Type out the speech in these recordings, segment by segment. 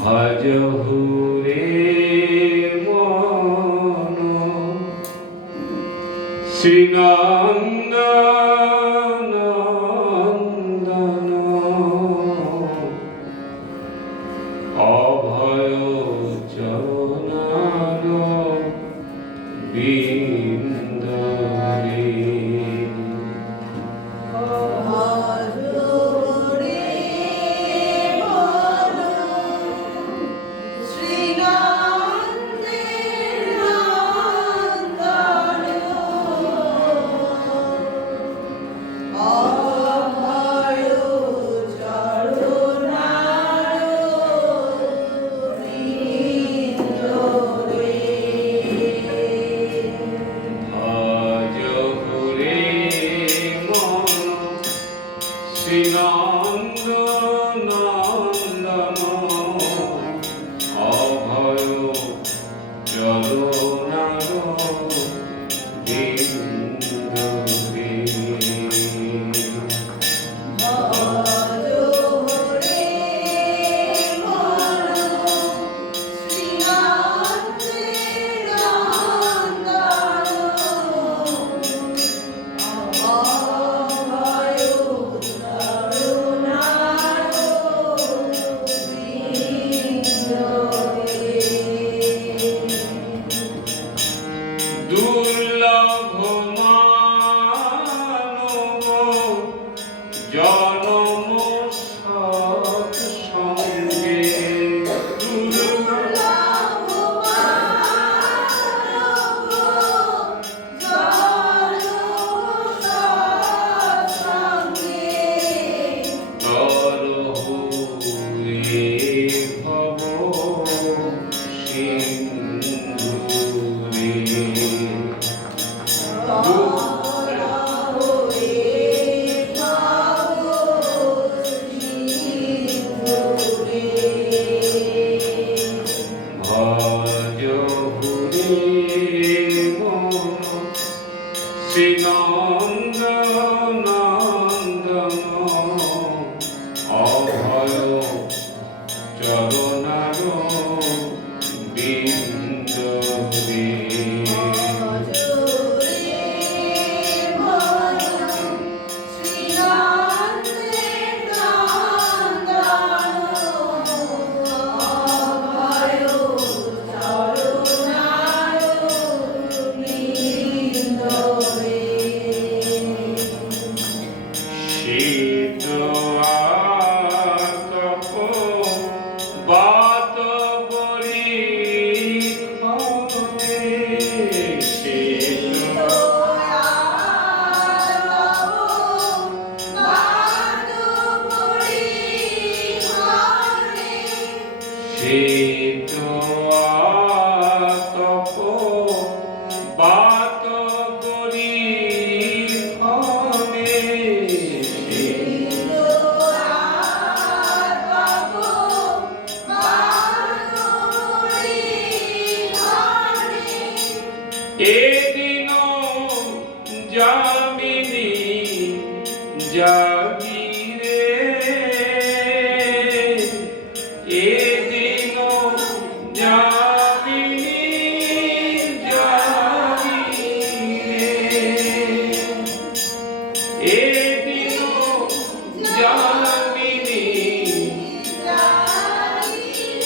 ভজহু রে মন শ্রীনন্দনন্দন অভয় চরণার বিন্দরে। শ্রীনন্দনন্দন অভয় চরণার বিন্দরে। দুর্লভ মানব জনম সৎসঙ্গে তরহু এ ভব সিন্ধুরে। ভজহু রে মন শ্রীনন্দনন্দন অভয় চরণার বিন্দরে। শীত আতপ বাত পরীক্ষণে শীত শীত আতপ বাত পরীক্ষণে এদিন যামিনী জাগিরে এদিন যামিনী জাগিরে এদিন যামিনী জাগিরে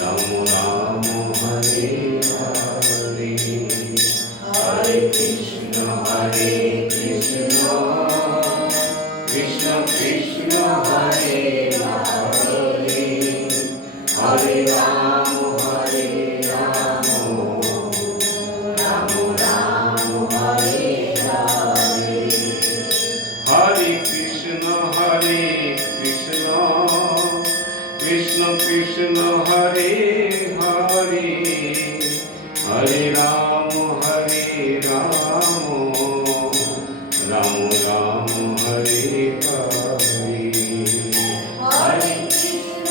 রাম রাম হরে হরে, হরে কৃষ্ণ কৃষ্ণ কৃষ্ণ হরে হরে, হরে রাম রাম রাম হরে হরে, হরে কৃষ্ণ কৃষ্ণ কৃষ্ণ হরে হরে, হরে রাম রাম রাম হরে হরে, হরে কৃষ্ণ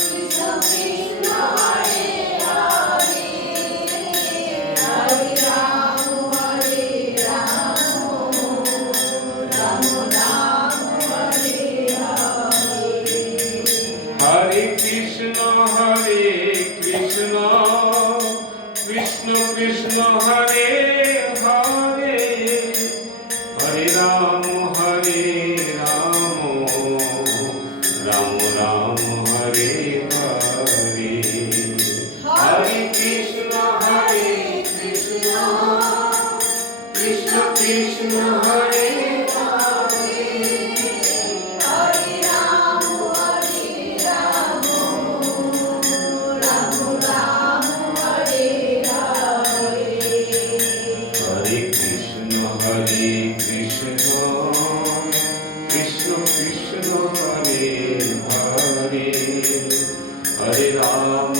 কৃষ্ণ কৃষ্ণ হরে হরে, হরে রাম রাম হরে হরে, হরে কৃষ্ণ কৃষ্ণ কৃষ্ণ হরে হরে, হরে রাম রাম হরে হরে, হরে কৃষ্ণ কৃষ্ণ কৃষ্ণ হরে হরে, হরে রাম রাম হরে হরে, হরে কৃষ্ণ কৃষ্ণ কৃষ্ণ হরে হরে, হরে রাম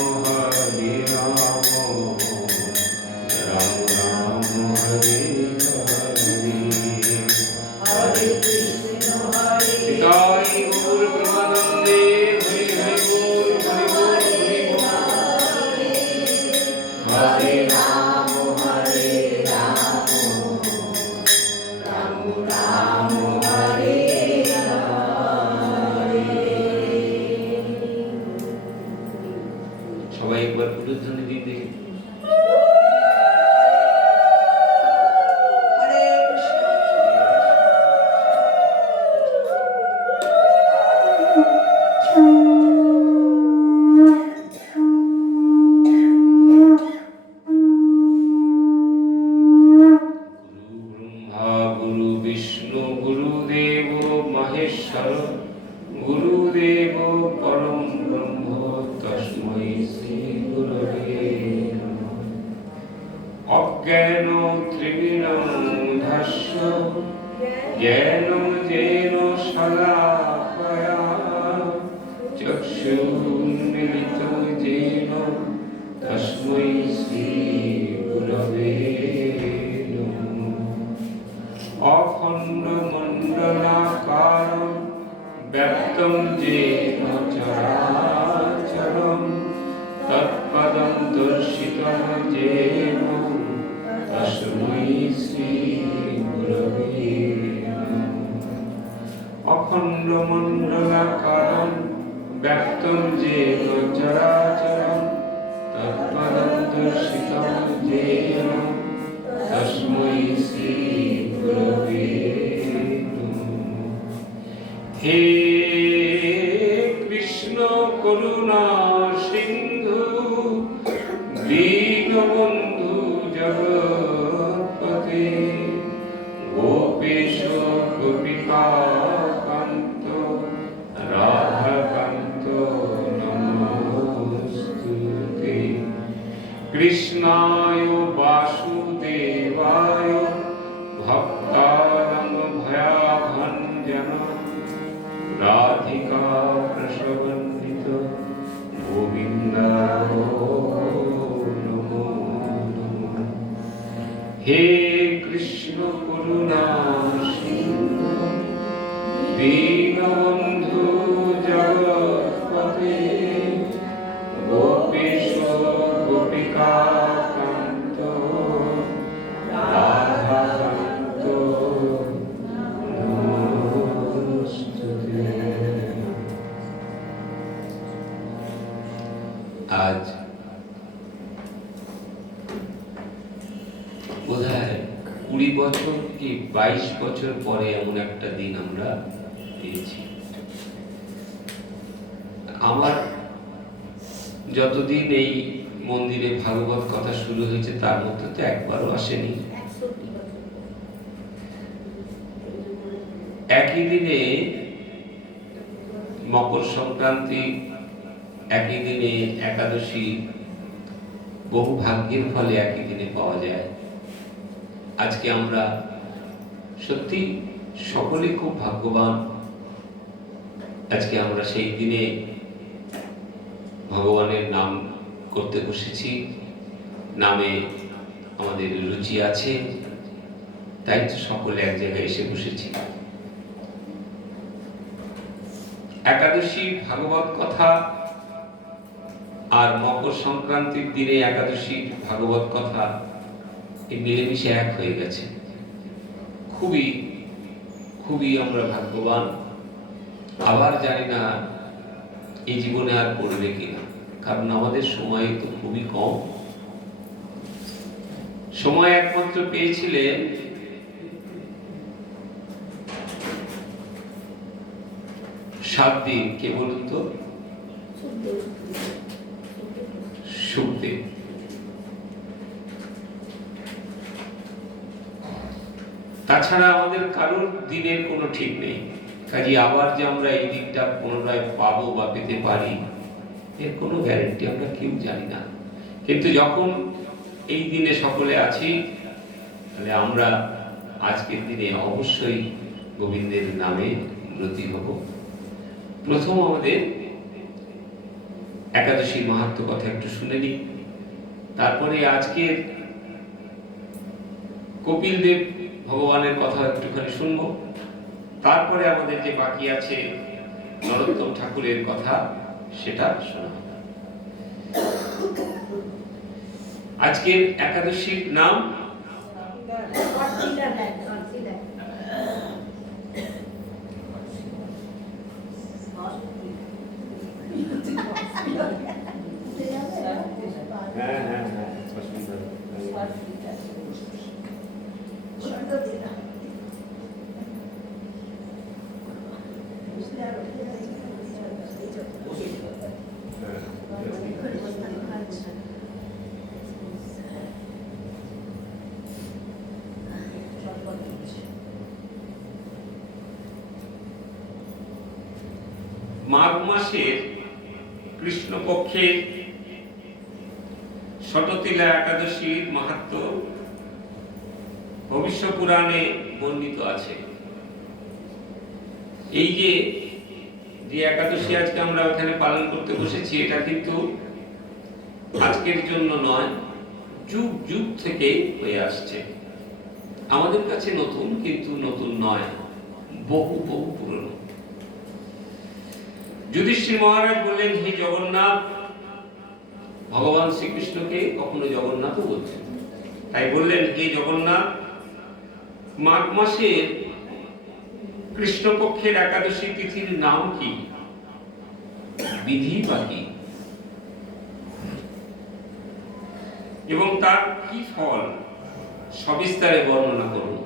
রাম হরে হরে, হরে কৃষ্ণ নিতাই গৌর প্রেমানন্দে, হরি হরি बोल हरि बोल हरे राम राम हरे हरे। সবাই একবার পুরুধ্বনি দিন দেখি। गुरुदेव परम ब्रह्म तस्मै श्री गुरवे नमः। अज्ञान त्रिविधस्य ज्ञानजेन शलाकया चक्षुर्मिलितं येन तस्मै श्री गुरवे नमः। अखण्डमण्डलाकारं व्याप्तं येन चराचरं तत्पदं दर्शितं येन तस्मै श्री गुरवे नमः। अखण्डमण्डलाकारं व्याप्तं येन चराचरं तत्पदं दर्शितं येन तस्मै श्री गुरवे नमः। हे कृष्ण करुणा सिंधु दीनबंधु जगत्पते गोपेश गोपिकान्त राधाकान्त नमोस्तुते। कृष्णाय वासुदेवाय भक्तानां भयाभञ्जन राधिका प्रसवन्नित गोविन्दाय नमो नमः। हे कृष्ण करुणा सिंधु दीनबन्धु जगत्पते गोपेश गोपिकान्त राधाकान्त नमोस्तुते। आज বোধহয় 20 বছর কি 22 বছর পরে এমন একটা দিন আমরা পেয়েছি। আমার যতদিন এই মন্দিরে ভাগবত কথা শুরু হয়েছে তার মধ্যে তো একবারও আসেনি। একই দিনে মকর সংক্রান্তি, একই দিনে একাদশী, বহু ভাগ্যের ফলে একই দিনে পাওয়া যায়। আজকে আমরা সত্যি সকলে খুব ভাগ্যবান। আজকে আমরা সেই দিনে ভগবানের নাম করতে বসেছি, নামে আমাদের রুচি আছে, তাই তো সকলে এক জায়গায় এসে বসেছি। একাদশী ভাগবত কথা আর মকর সংক্রান্তির দিনে একাদশী ভাগবত কথা এই মিলেমিশে এক হয়ে গেছে। খুবই খুবই আমরা ভাগ্যবান। আবার জানি না এই জীবনে আর পড়বে কিনা, কারণ আমাদের সময় তো খুবই কম। সময় একমাত্র পেয়েছিলেন সাত দিন। কে বলুন তো? সুখদেব। তাছাড়া আমাদের কারোর দিনের কোনো ঠিক নেই। কাজে আবার যে আমরা এই দিনটা পুনরায় পাবো বা পেতে পারি এর কোনো গ্যারেন্টি আমরা কেউ জানি না। কিন্তু যখন এই দিনে সকলে আছি, তাহলে আমরা আজকের দিনে অবশ্যই গোবিন্দের নামে ব্রতী হব। প্রথম আমাদের একাদশীর মাহাত্ম্য কথা একটু শুনে নিই, তারপরে আজকের কপিল দেব ভগবানের কথা একটুখানি শুনবো, তারপরে আমাদের যে বাকি আছে নরোত্তম ঠাকুরের কথা সেটা শোনা হবে। আজকের একাদশীর নাম মাঘ মাসের কৃষ্ণপক্ষের ষটতিলা একাদশীর মাহাত্ম্য ভবিষ্য পুরাণে বর্ণিত আছে। এই যে একাদশী আজকে আমরা এখানে পালন করতে বসেছি, এটা কিন্তু আজকের জন্য নয়, যুগ যুগ থেকে হয়ে আসছে। আমাদের কাছে নতুন, কিন্তু নতুন নয়, বহু বহু পুরনো। যুধিষ্ঠির মহারাজ বললেন, হে জগন্নাথ, ভগবান শ্রীকৃষ্ণকে কখনো জগন্নাথও বলছেন, তাই বললেন, হে জগন্নাথ, মাঘ মাসের কৃষ্ণপক্ষের একাদশী তিথির নাম কি, বিধি বা কি, এবং তার কি ফল সবিস্তারে বর্ণনা করুন।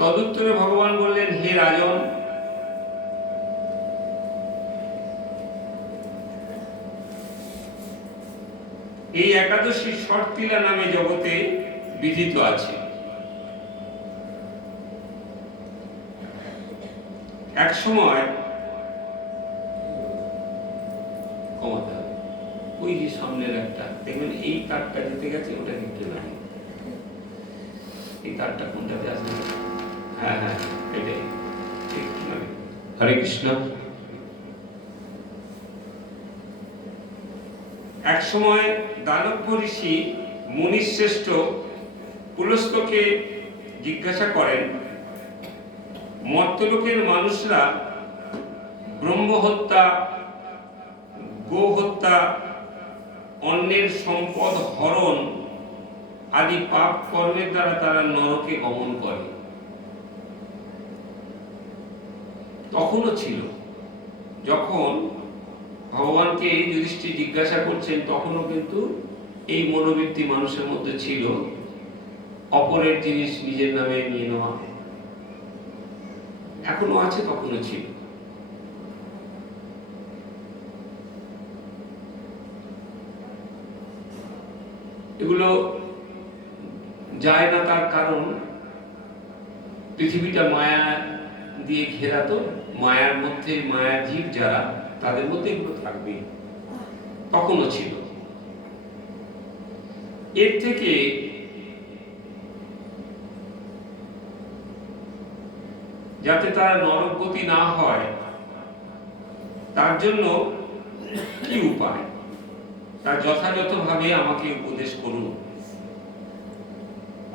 তদুত্তরে ভগবান বললেন, হে রাজন, এই একাদশী ষটতিলা নামে জগতে বিদিত আছে। এক সময় কমাতে হবে, ওই যে সামনের একটা দেখবেন, এই তারটা যেতে গেছে, ওটা কিন্তু নাই, এই তারটা কোনটাতে আছে? হ্যাঁ হ্যাঁ, এটাই। হরে কৃষ্ণ। এক সময় দানব ঋষি মুনিশ্রেষ্ঠ পুলস্তকে জিজ্ঞাসা করেন, মর্ত্যলোকের মানুষরা ব্রহ্ম হত্যা, গো হত্যা, অন্যের সম্পদ হরণ আদি পাপ কর্মের দ্বারা তারা নরকে গমন করে। তখনও ছিল, যখন ভগবানকে যুধিষ্ঠির জিজ্ঞাসা করছেন, তখনও কিন্তু এই মনোবৃত্তি মানুষের মধ্যে ছিল, অপরের জিনিস নিজের নামে নিয়ে নেওয়া এখনো আছে, তখনও ছিল। এগুলো যায় না, তার কারণ পৃথিবীটা মায়া দিয়ে ঘেরা, তো মায়ার মধ্যে মায়াজীব যারা, তাদের মধ্যে এগুলো থাকবে, তখনও ছিল। এর থেকে যাতে তার নরকগতি না হয়, তার জন্য কি উপায়, তা যথাযথভাবে আমাকে উপদেশ করুন।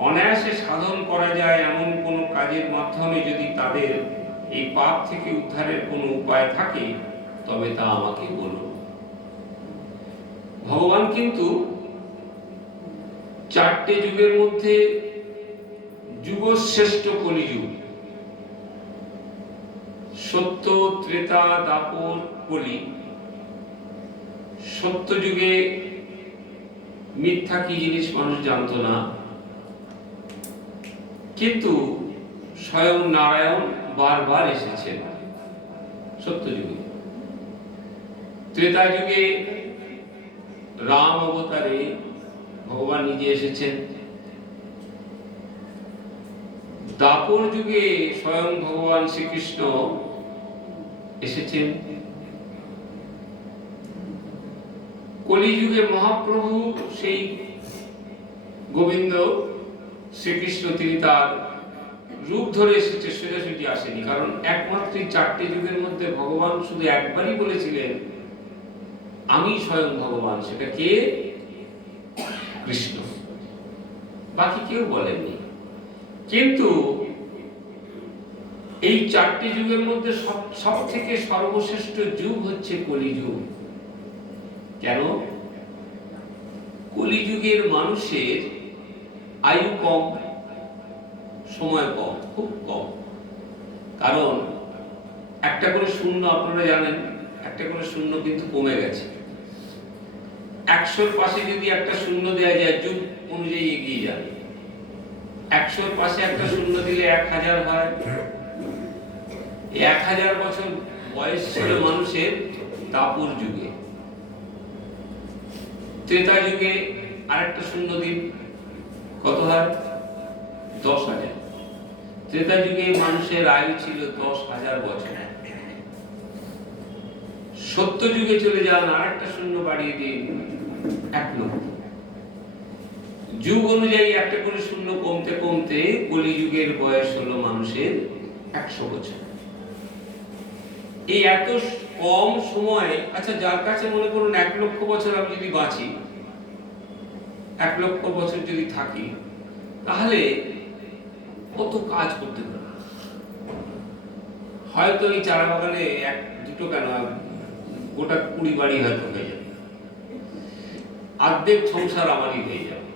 অনায়াসে সাধন করা যায় এমন কোন কাজের মাধ্যমে যদি তাদের এই পাপ থেকে উদ্ধারের কোনো উপায় থাকে, তবে তা আমাকে বলুন। ভগবান কিন্তু চারটে যুগের মধ্যে যুগশ্রেষ্ঠ কলিযুগ, সত্য, ত্রেতা, দাপর, কলি। সত্য যুগে মিথ্যা কি জিনিস মানুষ জানতো না, কিন্তু স্বয়ং নারায়ণ বারবার এসেছেন সত্য যুগে। ত্রেতা যুগে রাম অবতারে ভগবান নিজে এসেছেন। দাপর যুগে স্বয়ং ভগবান শ্রীকৃষ্ণ এসেছেন। কলিযুগে মহাপ্রভু সেই গোবিন্দ শ্রীকৃষ্ণ, তিনি তার রূপ ধরে এসেছে, সোজাসুজি আসেনি। কারণ একমাত্র এই চারটে যুগের মধ্যে ভগবান শুধু একবারই বলেছিলেন, আমি স্বয়ং ভগবান। সেটা কে? কৃষ্ণ। বাকি কেউ বলেননি। কিন্তু এই চারটি যুগের মধ্যে সব থেকে সর্বশ্রেষ্ঠ যুগ হচ্ছে কলিযুগ। কেন? কলিযুগের মানুষের আয়ু কম, সময় কম, খুব কম। কারণ একটা করে শূন্য, আপনারা জানেন, একটা করে শূন্য কিন্তু কমে গেছে। 100-র পাশে যদি একটা শূন্য দেওয়া যায়, যুগ অনুযায়ী এগিয়ে যাবে। 100-র পাশে একটা শূন্য দিলে 1000 হয়। 1000 বছর বয়স ছিল মানুষের দাপর যুগে। ত্রেতা যুগে আরেকটা শূন্য দিন, কত হয়? 10,000। ত্রেতা যুগে মানুষের আয়ু ছিল 10,000 বছর। সত্য যুগে চলে যান, আরেকটা শূন্য বাড়িয়ে দিন, 1 লক্ষ। যুগ অনুযায়ী একটা করে শূন্য কমতে কমতে কলিযুগের বয়স হলো মানুষের 100 বছর। এই এত কম সময়ে, আচ্ছা যার কাছে মনে করুন 1 লক্ষ বছর আমি যদি বাঁচি, 1 লক্ষ বছর যদি থাকি, তাহলে কত কাজ করতে পারবো। হয়তো এই চারা বাগানে 1-2 কেন, গোটা 20 বাড়ি হয়তো হয়ে যাবে, অর্ধেক সংসার আমারই হয়ে যাবে।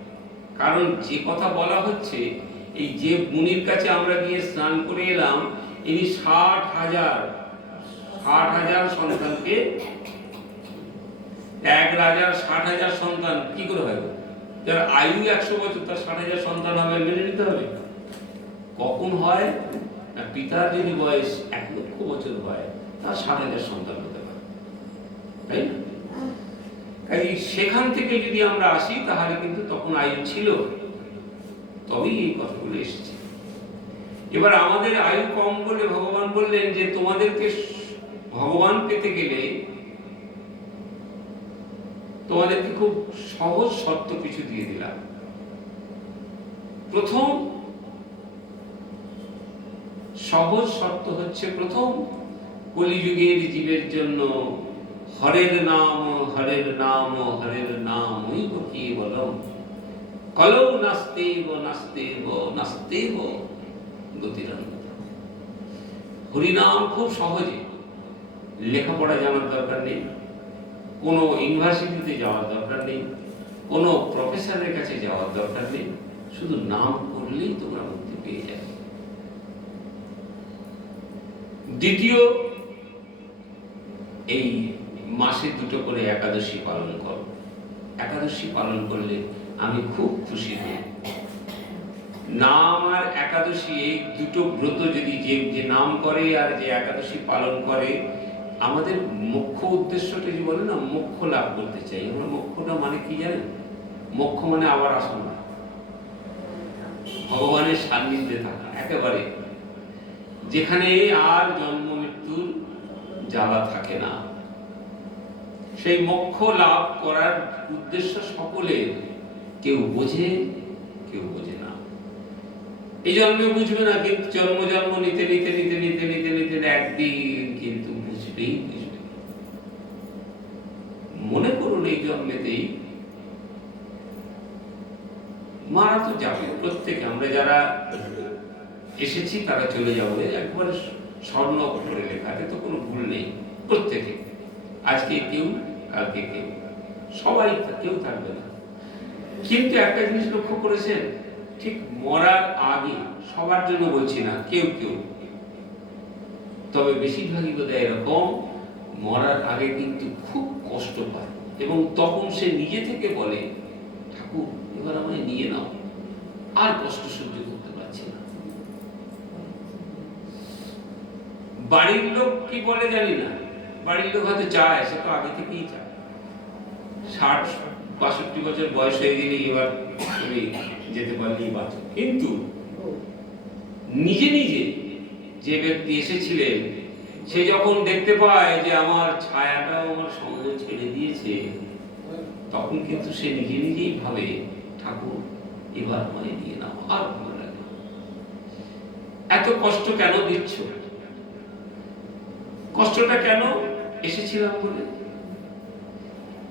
কারণ যে কথা বলা হচ্ছে, এই যে মুনির কাছে আমরা গিয়ে স্নান করে এলাম, ইনি 60,000 সন্তানকে, এক রাজার 60,000 সন্তান কি করে হয়? যার আয়ু 100 বছর, তার 60,000 সন্তান হবে, মেনে নিতে হবে। কখন হয় না, পিতার যদি বয়স 1 লক্ষ বছর হয়, তার 60,000 সন্তান হতে পারে, তাই না? সেখান থেকে যদি আমরা আসি, তাহলে কিন্তু তখন আয়ু ছিল, তবেই এই কথাগুলো এসেছে। এবার আমাদের আয়ু কম বলে ভগবান বললেন যে তোমাদেরকে ভগবান পেতে গেলে তোমাদেরকে খুব সহজ শর্ত কিছু দিয়ে দিলাম। প্রথম সহজ শর্ত হচ্ছে, প্রথম কলিযুগের জীবের জন্য হরের নাম, হরের নাম, হরের নাম ওইব কেবলম, কলৌ নাস্তেব নাস্তেব নাস্তেব গতিরন্যতা। হরিনাম খুব সহজে, লেখাপড়া জানার দরকার নেই, কোনো ইউনিভার্সিটিতে যাওয়ার দরকার নেই, কোনো প্রফেসরের কাছে যাওয়ার দরকার নেই, শুধু নাম করলেই তোমরা মুক্তি পেয়ে যাবে। দ্বিতীয়, এই মাসে 2টো করে একাদশী পালন করো। একাদশী পালন করলে আমি খুব খুশি হই। নাম আর একাদশী এই দুটো ব্রত যদি যে নাম করে আর যে একাদশী পালন করে, আমাদের মুখ্য উদ্দেশ্যটা কি বলে না, মোক্ষ লাভ করতে চাই আমরা। মোক্ষটা মানে কি জানেন? মোক্ষ মানে আবার আসা না, ভগবানের সান্নিধ্যে থাকা, একেবারে যেখানে আর জন্ম মৃত্যুর জ্বালা থাকে না। সেই মোক্ষ লাভ করার উদ্দেশ্য সকলের, কেউ বোঝে কেউ বোঝে না। এই জন্মে বুঝবে না, কিন্তু জন্ম জন্ম নিতে নিতে নিতে নিতে নিতে নিতে একদিন কিন্তু বুঝবেই বুঝবে। মনে করুন এই জন্মেতেই মারা তো যাবে প্রত্যেকে, আমরা যারা এসেছি তারা চলে যাবে, একবারে স্বর্ণ অক্ষরে লেখা, তো কোনো ভুল নেই। প্রত্যেকে আজকে কেউ, কালকে কেউ, সবাই কেউ থাকবে না। কিন্তু একটা জিনিস লক্ষ্য করেছেন, ঠিক মরার আগে, সবার জন্য বলছি না, কেউ কেউ, তবে বেশিরভাগই বোধহয় এরকম, মরার আগে কিন্তু খুব কষ্ট পায় এবং তখন সে নিজে থেকে বলে, ঠাকুর এবার আমায় নিয়ে নাও, আর কষ্ট সহ্য করতে পারছি না। বাড়ির লোক কি বলে জানি না, বাড়ির লোক হয়তো চায়, সে তো আগে থেকেই চায়, 60-62 বছর বয়স হয়ে গেলে এবার তুমি যেতে পারলেই বাঁচো। কিন্তু নিজে নিজে যে ব্যক্তি এসেছিলেন, সে যখন দেখতে পায় যে আমার ছায়াটাও আমার সঙ্গ ছেড়ে দিয়েছে, তখন কিন্তু সে নিজে নিজেই ভাবে, ঠাকুর এবার আমায় নিয়ে নাও, আর ভালো লাগে। এত কষ্ট কেন দিচ্ছ? কষ্টটা কেন?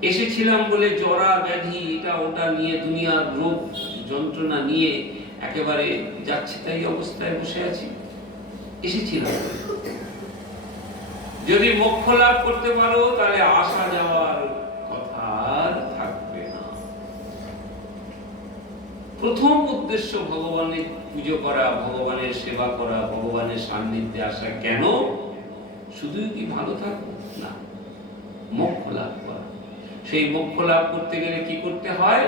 এসেছিলাম বলে জরা ব্যাধি এটা ওটা নিয়ে, দুনিয়ার রোগ যন্ত্রণা নিয়ে একেবারে যাচ্ছে তাই অবস্থায় বসে আছি। এসেছিলাম, যদি মোক্ষ লাভ করতে পারো তাহলে আসা যাওয়ার কথা আর থাকবে না। প্রথম উদ্দেশ্য ভগবানের পুজো করা, ভগবানের সেবা করা, ভগবানের সান্নিধ্যে আসা। কেন? শুধুই কি ভালো থাকবো? না, মোক্ষ লাভ করা। সেই মোক্ষ লাভ করতে গেলে কি করতে হয়?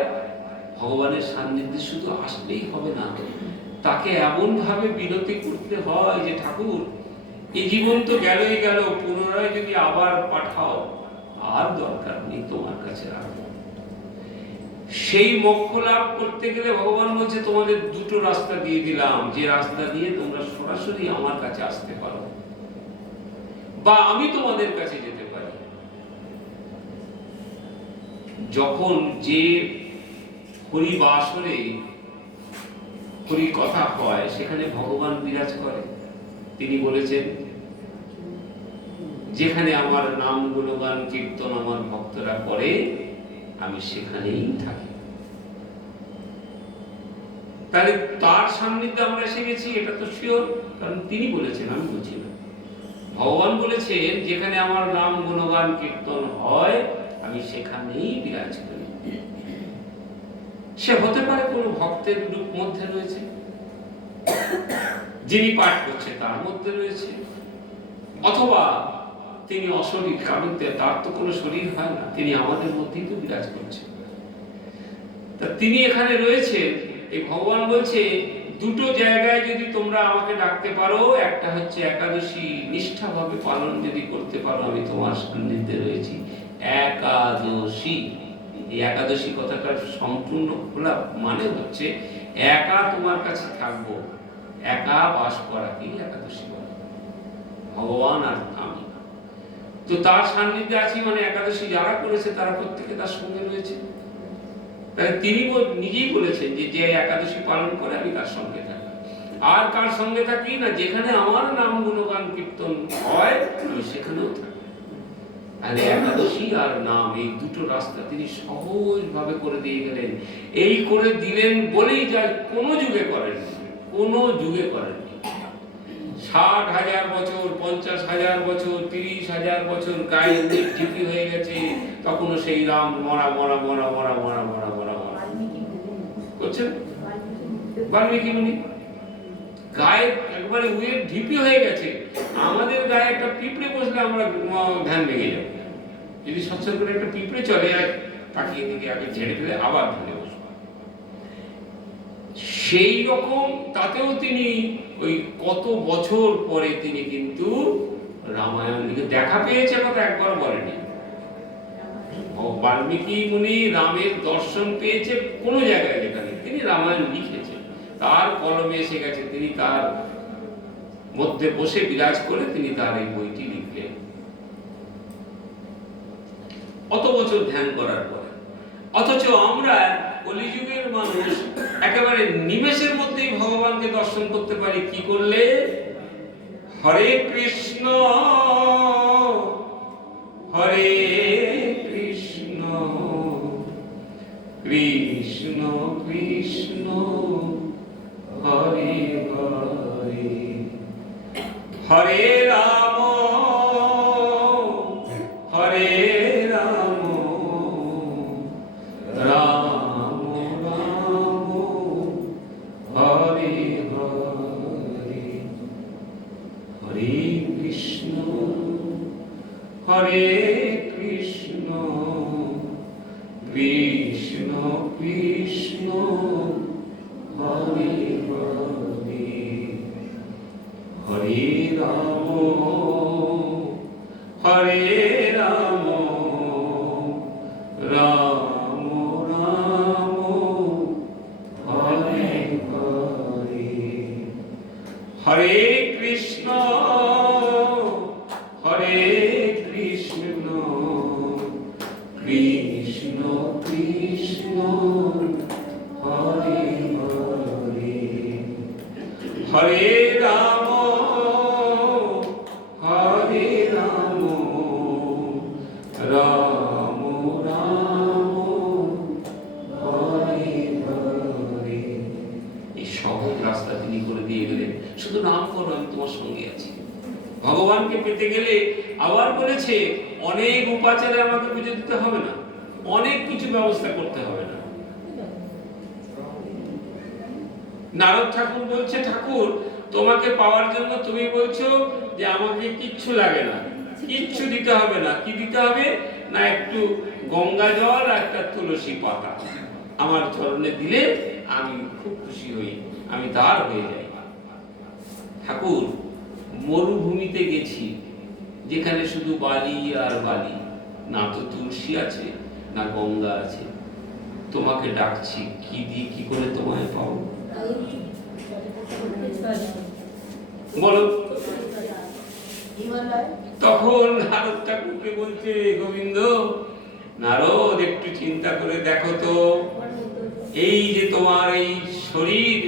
ভগবানের সান্নিধ্যে শুধু আসলেই হবে না, তাকে এমন ভাবে বিনতি করতে হয় যে, ঠাকুর এই জীবন তো গেলই গেল, পুনরায় যদি আবার পাঠাও, আর দরকার নেই, তোমার কাছে রাখবো। সেই মোক্ষ লাভ করতে গেলে ভগবান বলছে, তোমাদের 2টো রাস্তা দিয়ে দিলাম, যে রাস্তা দিয়ে তোমরা সরাসরি আমার কাছে আসতে পারো, বা আমি তোমাদের কাছে যেতে পারি। যখন যে হরিবাসরে হরি কথা হয়, সেখানে ভগবান বিরাজ করে। তিনি বলেছেন, যেখানে আমার নাম গুণগান কীর্তন আমার ভক্তরা করে, আমি সেখানেই থাকি। তাহলে তার সান্নিধ্যে আমরা এসে গেছি, এটা তো শিওর, কারণ তিনি বলেছেন, আমি বলছি না। ভগবান বলেছেন, যেখানে আমার নাম গুণগান কীর্তন হয়, আমি সেখানেই বিরাজ করি। সে হতে পারে কোনো ভক্তের রূপ মধ্যে রয়েছে, যিনি পাঠ করছে তার মধ্যে রয়েছে, অথবা তিনি অশরীর, কারণ তার তো কোনো শরীর হয় না, তিনি আমাদের মধ্যেই তো বিরাজ করছেন। তা তিনি এখানে রয়েছেন। এই ভগবান বলছে, 2টো জায়গায় যদি তোমরা আমাকে ডাকতে পারো, একটা হচ্ছে একাদশী নিষ্ঠাভাবে পালন যদি করতে পারো, আমি তোমার সান্নিধ্যে রয়েছি। একাদশী, এই একাদশী কথাটার সম্পূর্ণ খোলা মানে হচ্ছে, একা তোমার কাছে থাকবো, একা বাস করাকে একাদশী বলে, ভগবান আর আমি। তো তার সান্নিধ্যে আছি মানে একাদশী যারা করেছে তারা প্রত্যেকে তার সঙ্গে রয়েছে। তাহলে তিনি নিজেই বলেছেন যে, যে একাদশী পালন করে আমি তার সঙ্গে থাকি। আর কার সঙ্গে থাকি না? যেখানে আমার নাম গুণগান কীর্তন হয়, আমি সেখানেও থাকি। তাহলে একাদশী আর নাম, এই 2টো রাস্তা তিনি সহজভাবে করে দিয়ে গেলেন। এই করে দিলেন বলেই যা কোনো যুগে করেননি, কোনো যুগে করেননি। 60,000 বছর, 50,000 বছর, 30,000 বছর গায়ে ঢিপি হয়ে গেছে, তখনও সেই রাম মরা মরা মরা মরা মরা মরা মরা মরা করছেন। বাল্মীকি মুনি গায়ে একবারে উয়ের ঢিপি হয়ে গেছে। আমাদের গায়ে একটা পিঁপড়ে বসলে আমরা ধ্যান ভেঙে যাবে, যদি সচ্ছল করে একটা পিঁপড়ে চলে যায়, তাকে এদিকে আগে ঝেড়ে ফেলে আবার ধরে বসবে। সেই রকম তাতেও তিনি ওই কত বছর পরে তিনি কিন্তু রামায়ণ লিখে দেখা পেয়েছে, কথা একবার বলেনি। বাল্মীকি মুনি রামের দর্শন পেয়েছে কোন জায়গায় লেখা নেই, তিনি রামায়ণ লিখেছেন, তার কলমে এসে গেছে, তিনি তার মধ্যে বসে বিরাজ করে তিনি তার এই বইটি লিখলেন অত বছর ধ্যান করার পরে। অথচ আমরা কলিযুগের মানুষ একেবারে নিমেষের মধ্যেই ভগবানকে দর্শন করতে পারি কি করলে? হরে কৃষ্ণ হরে কৃষ্ণ কৃষ্ণ কৃষ্ণ হরে হরে, হরে রাম হরে রাম রাম রাম হরে হরে, হরে কৃষ্ণ হরে কৃষ্ণ কৃষ্ণ কৃষ্ণ হরে হরে, হরে রাম হরে রাম রাম রাম হরে হরে, হরে কৃষ্ণ হরে কৃষ্ণ কৃষ্ণ কৃষ্ণ হরে হরে, হরে রাম হরে রাম রাম রাম হরে হরে। এই সহজ রাস্তা তিনি করে দিয়ে গেলেন, শুধু নাম করো আমি তোমার সঙ্গে আছি। ভগবানকে পেতে গেলে আবার বলেছে অনেক উপাচারে আমাকে পুজো দিতে হবে না, অনেক কিছু ব্যবস্থা করতে হবে না। নারদ ঠাকুর বলছে, ঠাকুর তোমাকে পাওয়ার জন্য তুমি বলছো যে আমাকে কিচ্ছু লাগে না, কিচ্ছু দিতে হবে না। কি দিতে হবে না? একটু গঙ্গা জল আর একটা তুলসী পাতা আমার চরণে দিলে আমি খুব খুশি হই, আমি তার হয়ে যাই। ঠাকুর মরুভূমিতে গেছি, যেখানে শুধু বালি আর বালি, না তো তুলসী আছে না গঙ্গা আছে, তোমাকে ডাকছি, কি দিয়ে কি করে তোমায় পাবো বলো? তখন নারদ ঠাকুরকে বলছে, গোবিন্দ নারদ একটু চিন্তা করে দেখো তো, এই যে তোমার এই শরীর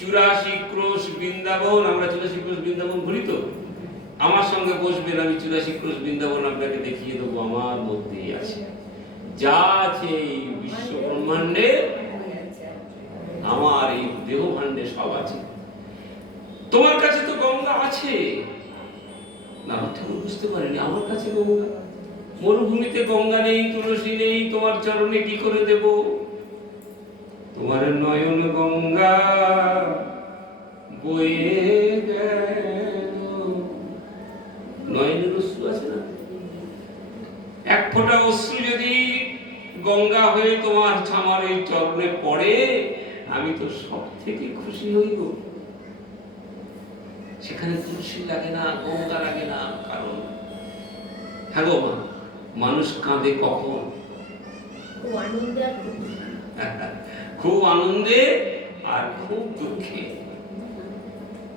84 ক্রোশ বৃন্দাবন, আমরা 84 ক্রোশ বৃন্দাবন ঘুরি তো, আমার সঙ্গে বসবেন, আমি 84 ক্রোশ বৃন্দাবন আপনাকে দেখিয়ে দেবো, আমার মধ্যেই আছে, যা আছে এই বিশ্ব ব্রহ্মাণ্ডে, আমার এই দেহ ভাণ্ডে সব আছে। তোমার কাছে তো গঙ্গা আছে। নারদ ঠাকুর বুঝতে পারেনি আমার কাছে গঙ্গা, মরুভূমিতে গঙ্গা নেই, তুলসী নেই, তোমার চরণে কি করে দেব? তোমার নয়ন গঙ্গা বয়ে গেল, নয়নের অশ্রু আছে না, এক ফোঁটা অশ্রু যদি গঙ্গা হয়ে তোমার আমার এই চরণে পড়ে, আমি তো সব থেকে খুশি হইব। সেখানে তুলসী লাগে না, গঙ্গা লাগে না, কারণ হ্যাঁ গো মা, মানুষ কাঁদে কখন? খুব আনন্দে আর খুব দুঃখে।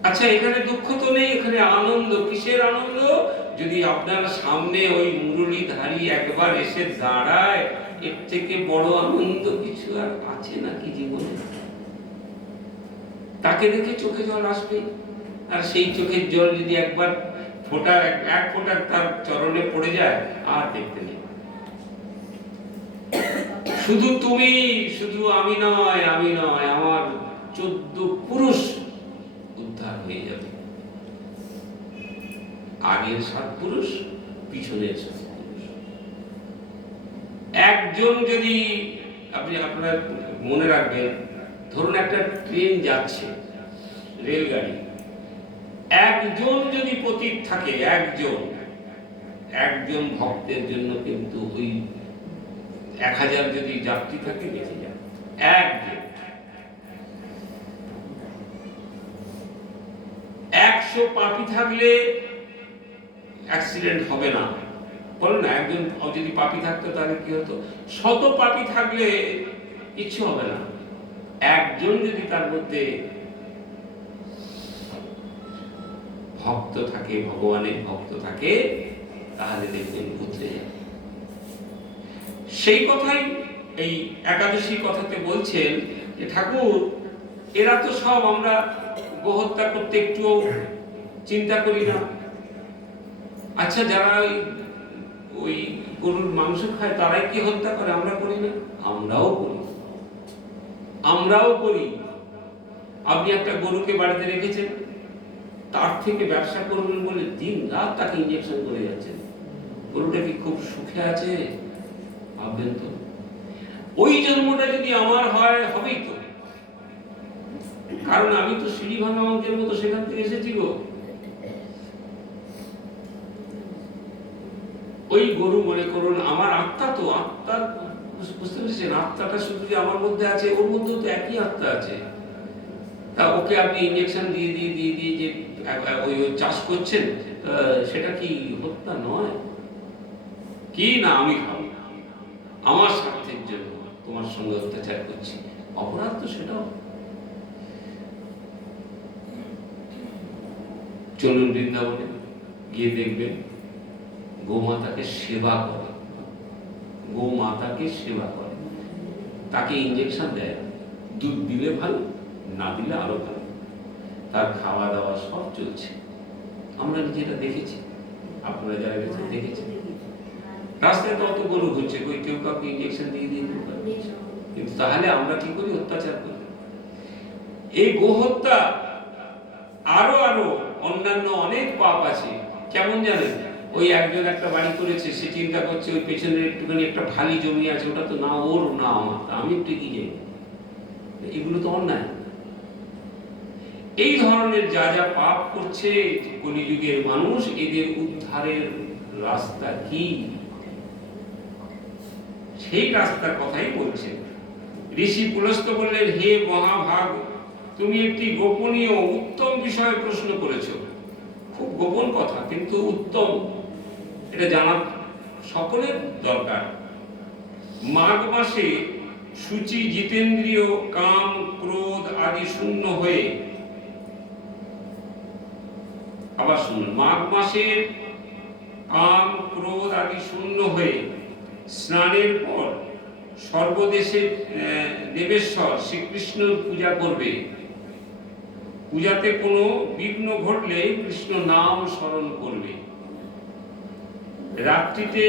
আচ্ছা, এখানে দুঃখ তো নেই, এখানে আনন্দ। কিসের আনন্দ? যদি আপনার সামনে ওই মুরলীধারী একবার এসে দাঁড়ায়, এর থেকে বড় আনন্দ কিছু আর আছে নাকি জীবনে? তাকে দেখে চোখে জল আসবে, আর সেই চোখের জল যদি একবার ফোঁটা এক ফোঁটা তার চরণে পড়ে যায়, আর দেখতে নেই। শুধু তুমি, শুধু আমি নয়, আমি নয়, আমার 14 পুরুষ উদ্ধার হয়ে যাবে। আগের 7 পুরুষ, পিছনের 7 পুরুষ। একজন যদি আপনার মনে রাখবেন, ধরুন একটা ট্রেন যাচ্ছে, রেলগাড়ি, একজন যদি পথিক থাকে, একজন, একজন ভক্তের জন্য কিন্তু ওই 1000 যদি যাত্রী থাকে বেঁচে যায়। একজন 100 পাপী থাকলে অ্যাক্সিডেন্ট হবে না, বলো না? একজন যদি পাপী থাকতো তাহলে কি হতো? 100 পাপী থাকলে কিচ্ছু হবে না। একজন যদি তার মধ্যে ভক্ত থাকে, ভগবানের ভক্ত থাকে, তাহলে দেখবেন উতরে যাবে। সেই কথাই এই একাদশীর কথাতে বলছেন যে ঠাকুর, এরা তো সব আমরা গোহত্যা করতে একটুও চিন্তা করি না। আচ্ছা, যারা ওই গরুর মাংস খায় তারাই কি হত্যা করে? আমরা করি না? আমরাও করি, আমরাও করি। আপনি একটা গরুকে বাড়িতে রেখেছেন, তার থেকে ব্যবসা করবেন বলে দিন রাত তাকে ইঞ্জেকশন করে যাচ্ছেন। গরুটা কি খুব সুখে আছে? ভাববেন তো। ওই জন্মটা যদি আমার হয়, হবেই তো, কারণ আমি তো সিঁড়ি ভাঙা অঙ্কের মতো সেখান থেকে এসেছি গো। ওই গরু মনে করুন আমার আত্মা, তো আত্মা, বুঝতে পেরেছেন? আত্মাটা শুধু যে আমার মধ্যে আছে, ওর মধ্যেও তো একই আত্মা আছে। তা ওকে আপনি ইঞ্জেকশন দিয়ে দিয়ে দিয়ে দিয়ে যে ওই চাষ করছেন, সেটা কি হত্যা নয়? কি না আমি খাবো, আমার স্বার্থের জন্য তোমার সঙ্গে অত্যাচার করছি, অপরাধ তো সেটাও। চলুন বৃন্দাবনে গিয়ে দেখবেন গোমাতাকে সেবা করে, গোমাতাকে সেবা করে, তাকে ইঞ্জেকশন দেয়। দুধ দিলে ভালো, না দিলে আরো ভালো, তার খাওয়া দাওয়া সব চলছে। আমরা নিজেরা দেখেছি, আপনারা যারা গেছেন দেখেছেন। রাস্তায় তো অত গরু ঘুরছে, কেউ কাউকে ইঞ্জেকশন দিয়ে দিয়ে দিতে পারে। কিন্তু তাহলে আমরা কি করি? অত্যাচার করি। এই গোহত্যা আরো আরো অন্যান্য অনেক পাপ আছে। কেমন জানেন? ওই একজন একটা বাড়ি করেছে, সে চিন্তা করছে ওই পেছনের একটুখানি একটা ভালি জমি আছে, ওটা তো না ওর না আমার, আমি একটু কি যাই। এগুলো তো অন্যায়। এই ধরনের যা যা পাপ করছে কলিযুগের মানুষ, এদের উদ্ধারের রাস্তা কি? সেই রাস্তার কথাই বলছেন ঋষি পুলস্ত। বললেন, হে মহাভাগ, তুমি একটি গোপনীয় উত্তম বিষয়ে প্রশ্ন করেছো। খুব গোপন কথা, কিন্তু উত্তম, এটা জানার সকলের দরকার। মাঘ মাসে শুচি জিতেন্দ্রিয়, কাম ক্রোধ আদি শূন্য হয়ে, আবার শুনুন, মাঘ মাসের কাম ক্রোধ আদি শূন্য হয়ে স্নানের পর সর্বদেশে দেবেশ্বর শ্রীকৃষ্ণের পূজা করবে। পূজাতে কোনো বিঘ্ন ঘটলে কৃষ্ণ নাম স্মরণ করবে। রাত্রিতে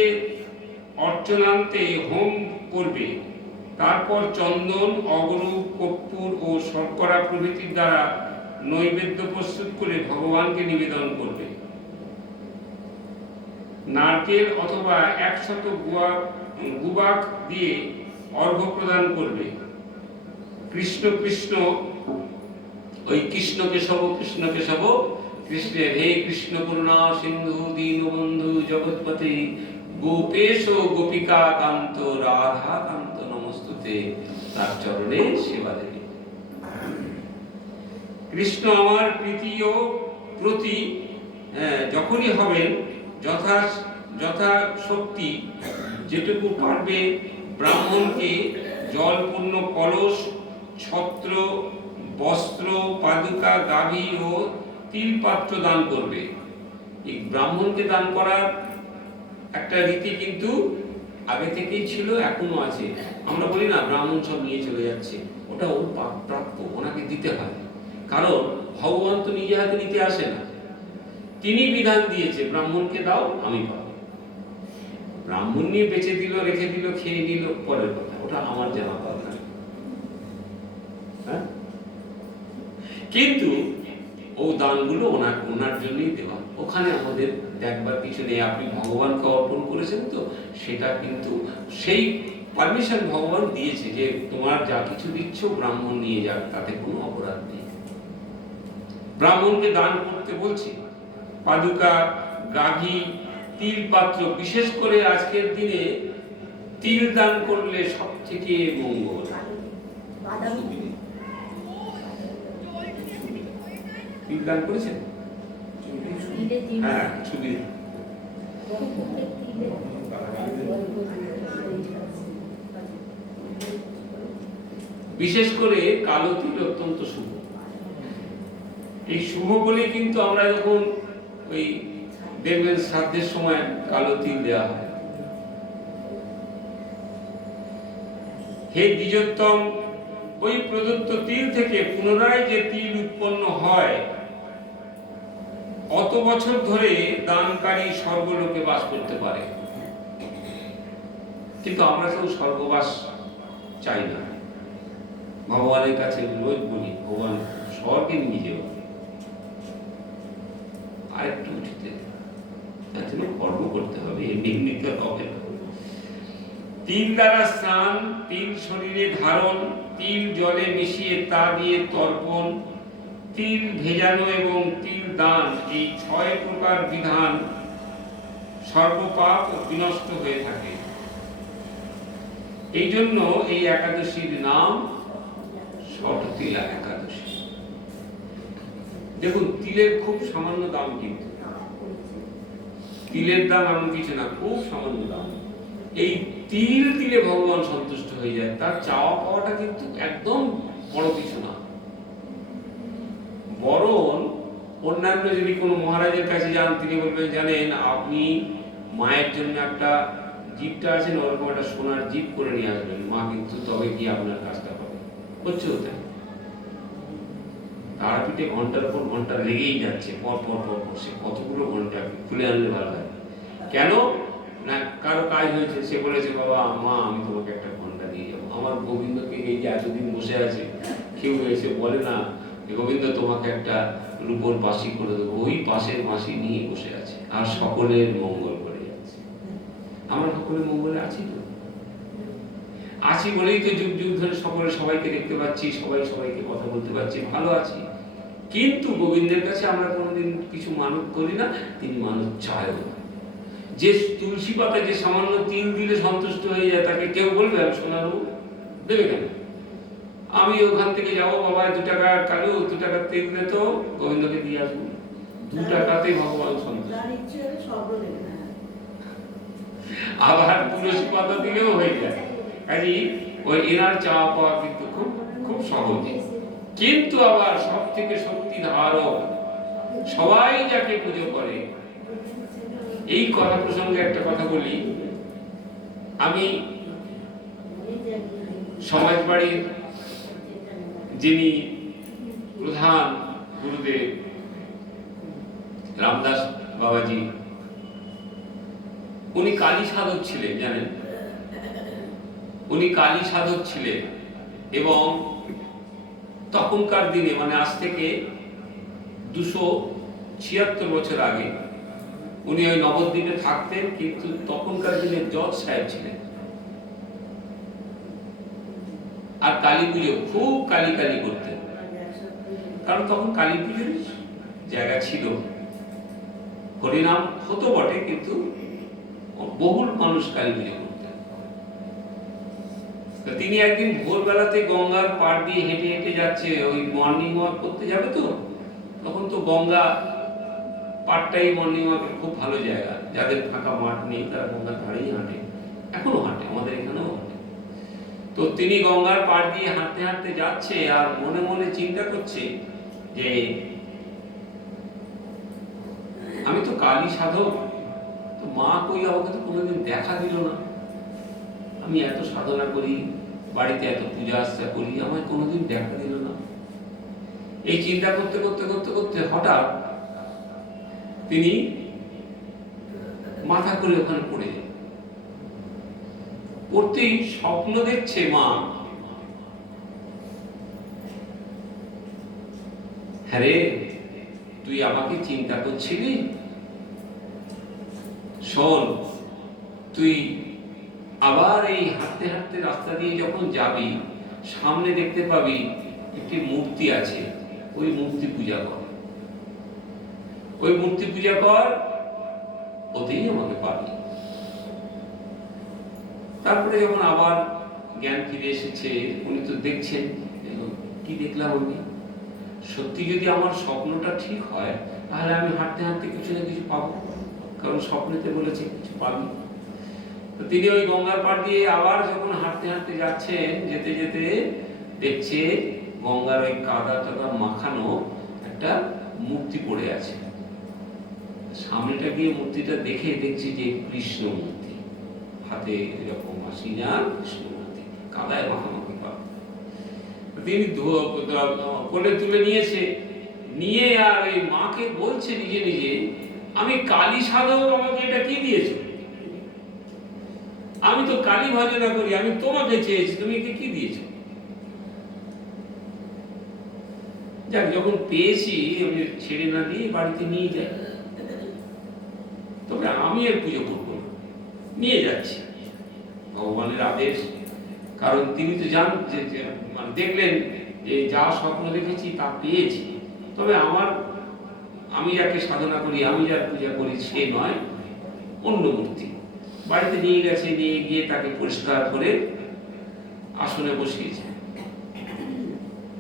অর্চনান্তে হোম করবে। তারপর চন্দন, অগরু, কর্পূর ও শর্করা প্রভৃতির দ্বারা নৈবেদ্য প্রস্তুত করে ভগবানকে নিবেদন করবে। নারকেল অথবা 100 গুবাক দিয়ে অর্ঘ্য প্রদান করবে। কৃষ্ণ কৃষ্ণ, ওই কৃষ্ণ কেশব কৃষ্ণ কেশব, কৃষ্ণের হে কৃষ্ণ করুণা সিন্ধু দীনবন্ধু জগৎপতি গোপেশ গোপিকা কান্ত রাধা কান্ত নমস্তুতে, তার চরণে সেবা দেবে। কৃষ্ণ আমার প্রীতি ও প্রতি যখনই হবেন, যথা শক্তি যেটুকু পারবে ব্রাহ্মণকে জলপূর্ণ কলস, ছত্র, বস্ত্র, পাদুকা, গাভী ও তিল পাত্র দান করবে। এই ব্রাহ্মণকে দান করার একটা রীতি কিন্তু আগে থেকেই ছিল, এখনো আছে। আমরা বলি না ব্রাহ্মণ সব নিয়ে চলে যাচ্ছে, ওটা ওর প্রাপ্য, ওনাকে দিতে হয়। কারণ ভগবান তো নিজে হাতে নিতে আসে না, তিনি বিধান দিয়েছে ব্রাহ্মণকে দাও, আমি পাবো। ব্রাহ্মণ নিয়ে বেঁচে দিল, রেখে দিল, খেয়ে নিল, পরের কথা, ওটা আমার জানা দরকার। হ্যাঁ, কিন্তু ও দানগুলো ওনার জন্যই দেওয়া। ওখানে আমাদের দেখবার কিছু নেই। আপনি ভগবানকে অর্পণ করেছেন, তো সেটা কিন্তু সেই পারমিশন ভগবান দিয়েছে যে তোমার যা কিছু দিচ্ছ ব্রাহ্মণ নিয়ে যাক, তাতে কোনো অপরাধ নেই। ব্রাহ্মণকে দান করতে বলছে। পাদুকা, গাভী, তিল পাত্র, বিশেষ করে আজকের দিনে তিল দান করলে সব থেকে মঙ্গল। তিল দান করেছেন? হ্যাঁ, ছবি বিশেষ করে কালো তিল অত্যন্ত শুভ। এই শুভ বলে কিন্তু আমরা যখন ওই দেখবেন শ্রাদ্ধের সময় কালো তিল দেওয়া হয়। হে দ্বিজোত্তম, ওই প্রদত্ত তিল থেকে পুনরায় যে তিল উৎপন্ন হয়, অত বছর ধরে দানকারী স্বর্গলোকে বাস করতে পারে। কিন্তু আমরা কেউ স্বর্গবাস চাই না। ভগবানের কাছে রোজ বলি, ভগবান স্বর্গে নিয়ে যাও, আরেকটু উঠিতে, তার জন্য কর্ম করতে হবে, এমনিতে হবে না। তিল দ্বারা স্নান, তিল শরীরে ধারণ, তিল জলে মিশিয়ে তা দিয়ে তর্পণ, তিল ভেজানো এবং তিল দান, এই 6 প্রকার বিধান সর্বপাপ বিনষ্ট হয়ে থাকে। এই জন্য এই একাদশীর নাম ষটতিলা একাদশী। দেখুন, তিলের খুব সামান্য দাম, কিন্তু তিলের দাম এমন কিছু না, খুব সামান্য দাম। এই তিল দিলে ভগবান সন্তুষ্ট হয়ে যায়, তার চাওয়া পাওয়াটা কিন্তু একদম বড় কিছু না। বরং অন্যান্য যদি কোনো মহারাজের কাছে যান, তিনি বলবেন, জানেন আপনি মায়ের জন্য একটা জিপটা আছেন, ওরকম একটা সোনার জিপ করে নিয়ে আসবেন, মা কিন্তু তবে কি আপনার কাজটা পাবে। হচ্ছে ওটা তারাপীঠে ঘন্টার পর ঘন্টা লেগেই যাচ্ছে, পর পর পর পর, সে কতগুলো ঘন্টা খুলে আনলে ভালো হয়। কেন না, কারো কাজ হয়েছে, সে বলেছে, বাবা মা আমি তোমাকে একটা ঘন্টা দিয়ে যাবো। আমার গোবিন্দকে এই যে এতদিন বসে আছে, কেউ এসে বলে না গোবিন্দ তোমাকে একটা রূপোর বাঁশি করে দেবো, ওই পাশের বাঁশি নিয়ে বসে আছে, আর সকলের মঙ্গল করে যাচ্ছে। আমরা সকলের মঙ্গলে আছি তো, আছি বলেই তো যুগ যুগ ধরে সকলে সবাইকে দেখতে পাচ্ছি, সবাই সবাইকে কথা বলতে পারছি, ভালো আছি। কিন্তু গোবিন্দের কাছে আমরা কোনোদিন কিছু মানত করি না, তিনি মানত চায়ও না। যে তুলসী পাতা, যে সামান্য তিল দিলে সন্তুষ্ট হয়ে যায়, তাকে কেউ বলবে আমি সোনার দেবে কেন? আমি ওখান থেকে যাবো, বাবা 2 টাকার কালু, 2 টাকার তেল দে তো, গোবিন্দকে দিয়ে আসবো, 2 টাকাতেই ভগবান সন্তুষ্ট। আবার তুলসী পাতা দিলেও হয়ে যায়। কাজে ওই এনার চাওয়া পাওয়া কিন্তু খুব খুব সহজ। কিন্তু আবার সব থেকে শক্তি ধারক, সবাই যাকে পুজো করে। এই কথা প্রসঙ্গে একটা কথা বলি, আমি সমাজবাড়ির যিনি প্রধান গুরুদেব রামদাস বাবাজি, উনি কালী সাধক ছিলেন, জানেন, উনি কালী সাধক ছিলেন। এবং তখনকার দিনে, মানে আজ থেকে 276 বছর আগে, উনি ওই নবদ্বীপে থাকতেন, কিন্তু তখনকার দিনে জজ সাহেব ছিলেন। আর কালী পুজো খুব কালী কালী করতেন, কারণ তখন কালী পুজোর জায়গা ছিল। হরিনাম হতো বটে, কিন্তু বহুল মানুষ কালী পুজো করতেন। তিনি একদিন ভোরবেলাতে গঙ্গার পাড় দিয়ে হেঁটে হেঁটে যাচ্ছে, ওই মর্নিং ওয়াক করতে যাবে তো, তখন তো গঙ্গা পাড়টাই মর্নিং ওয়াকের খুব ভালো জায়গা। যাদের ফাঁকা মাঠ নেই তারা গঙ্গার ধারেই হাঁটে, এখনো হাঁটে, আমাদের এখানেও হাঁটে। তো তিনি গঙ্গার পাড় দিয়ে হাঁটতে হাঁটতে যাচ্ছে, আর মনে মনে চিন্তা করছে যে আমি তো কালী সাধক, তো মা কই আমাকে তো কোনোদিন দেখা দিল না। আমি এত সাধনা করি, বাড়িতে এত পূজা আর্চা করি, আমায় কোনোদিন দেখা দিল না। এই চিন্তা করতে করতে করতে করতে হঠাৎ তিনি মাথা করে ওখানে পড়ে যায়। পড়তেই স্বপ্ন দেখছে মা, হ্যাঁ রে, তুই আমাকে চিন্তা করছিলি, শোন, তুই আবার এই হাঁটতে হাঁটতে রাস্তা দিয়ে যখন যাবি, সামনে দেখতে পাবি একটি মূর্তি আছে, ওই মূর্তি পূজা কর, ওই মূর্তি পূজা কর, ওতেই আমাকে পাবে। তারপরে যখন আবার জ্ঞান ফিরে এসেছে, উনি তো দেখছেন কি দেখলাম আমি, সত্যি যদি আমার স্বপ্নটা ঠিক হয় তাহলে আমি হাঁটতে হাঁটতে কিছু না কিছু পাবো, কারণ স্বপ্নেতে বলেছে কিছু পাবি। তো তিনি ওই গঙ্গার পাড় দিয়ে আবার যখন হাঁটতে হাঁটতে যাচ্ছেন, যেতে যেতে দেখছে গঙ্গার ওই কাদা টাদা মাখানো একটা মূর্তি পড়ে আছে। সামনেটা গিয়ে মূর্তিটা দেখে দেখছি যে কৃষ্ণ মূর্তি, হাতে এরকম আসিনা কৃষ্ণ মূর্তি, কাদায় মাখামাখি পা। তিনি কোলে তুলে নিয়েছে, নিয়ে আর ওই মাকে বলছে নিজে নিজে, আমি কালী সাধক, আমাকে এটা কি দিয়েছো? আমি তো কালী ভজনা করি, আমি তোমাকে চেয়েছি, তুমি একে কি দিয়েছো? যাক, যখন পেয়েছি আমি ছেড়ে না দিয়ে বাড়িতে নিয়ে যাই, তবে আমি আর পুজো করবো না, নিয়ে যাচ্ছি, ভগবানের আদেশ। কারণ তিনি তো মানে দেখলেন যে যা স্বপ্ন দেখেছি তা পেয়েছি, তবে আমি যাকে সাধনা করি, আমি যার পূজা করি সে নয়, অন্য মূর্তি। বাড়িতে নিয়ে গেছে, নিয়ে গিয়ে তাকে পরিষ্কার করে আসনে বসিয়েছে।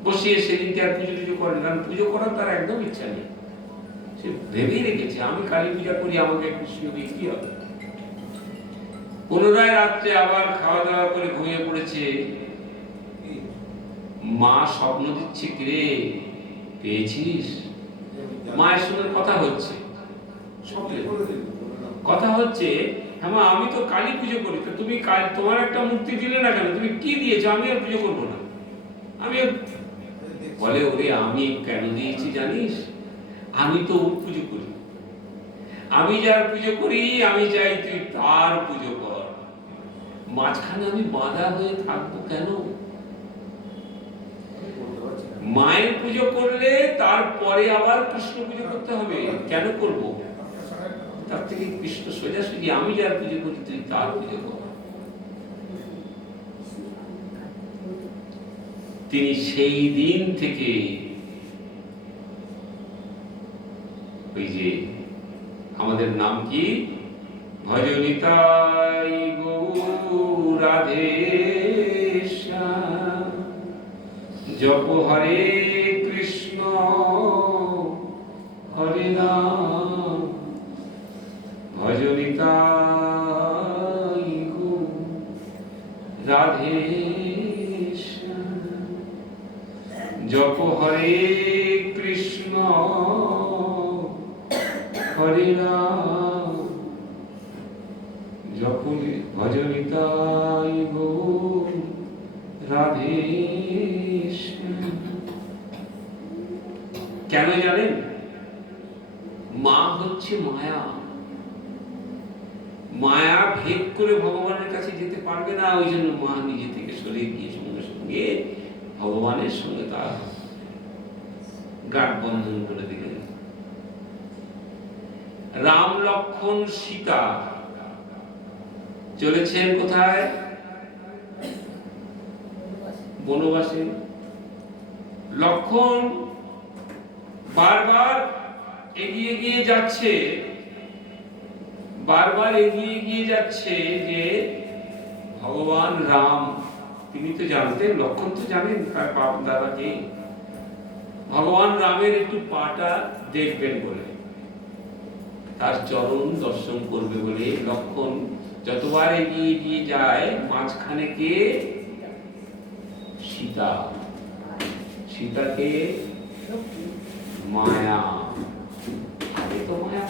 বসিয়ে সেদিনকে আর পুজো টুজো করেন, কারণ পুজো করার তার একদম ইচ্ছা নেই। সে ভেবেই রেখেছে আমি কালী পূজা করি, আমাকে কৃষ্ণ দিয়ে কি হবে। পুনরায় রাত্রে আবার খাওয়া দাওয়া করে ঘুমিয়ে পড়েছে। মা স্বপ্ন দিচ্ছে, কিরে পেয়েছিস? মায়ের সঙ্গে কথা হচ্ছে, কথা হচ্ছে, হ্যাঁ মা আমি তো কালী পুজো করি, তো তুমি তোমার একটা মূর্তি দিলে না কেন, তুমি কি দিয়েছো? আমি আর পুজো করবো না। আমি বলে, ওরে আমি কেন দিয়েছি জানিস? আমি তো পুজো করি, আমি যার পুজো করি আমি চাই তুই তার পুজো কর, মাঝখানে আমি বাধা হয়ে থাকবো কেন? মায়ের পুজো করলে তারপরে আবার কৃষ্ণ পুজো করতে হবে, কেন করব? তার থেকে কৃষ্ণ সোজাসুজি আমি যার পুজো করি তুই তার পুজো কর। তিনি সেই দিন থেকে ওই যে আমাদের নাম কি, ভজনিতাই গৌর রাধেশ্যাম, জপ হরে কৃষ্ণ হরে নাম, ভজনিতাই গৌর রাধেশ্যাম, জপ হরে কৃষ্ণ হরে নাম, জপলে ভজনিতাই গৌর রাধেশ্যাম। কেন জানেন? মা হচ্ছে মায়া, মায়া ভেদ করে ভগবানের কাছে যেতে পারবে না, ওই জন্য মা নিজে থেকে সরে গিয়ে সঙ্গে সঙ্গে ভগবানের সঙ্গে তার গাঢ় বন্ধন করে দিলেন। রাম লক্ষ্মণ সীতা চলেছেন কোথায়? বনবাসে। লক্ষ্মণ বারবার এগিয়ে গিয়ে যাচ্ছে, বারবার এগিয়ে গিয়ে যাচ্ছে যে ভগবান রাম, তিনি তো জানতেন, লক্ষ্মণ তো জানেন তার বাপ দাদাকে, ভগবান রামের একটু পাটা দেখবেন বলে, তার চরণ দর্শন করবে বলে লক্ষ্মণ যতবার এগিয়ে গিয়ে যায়, মাঝখানে কে? সীতা। সীতাকে মায়া, তো মায়া।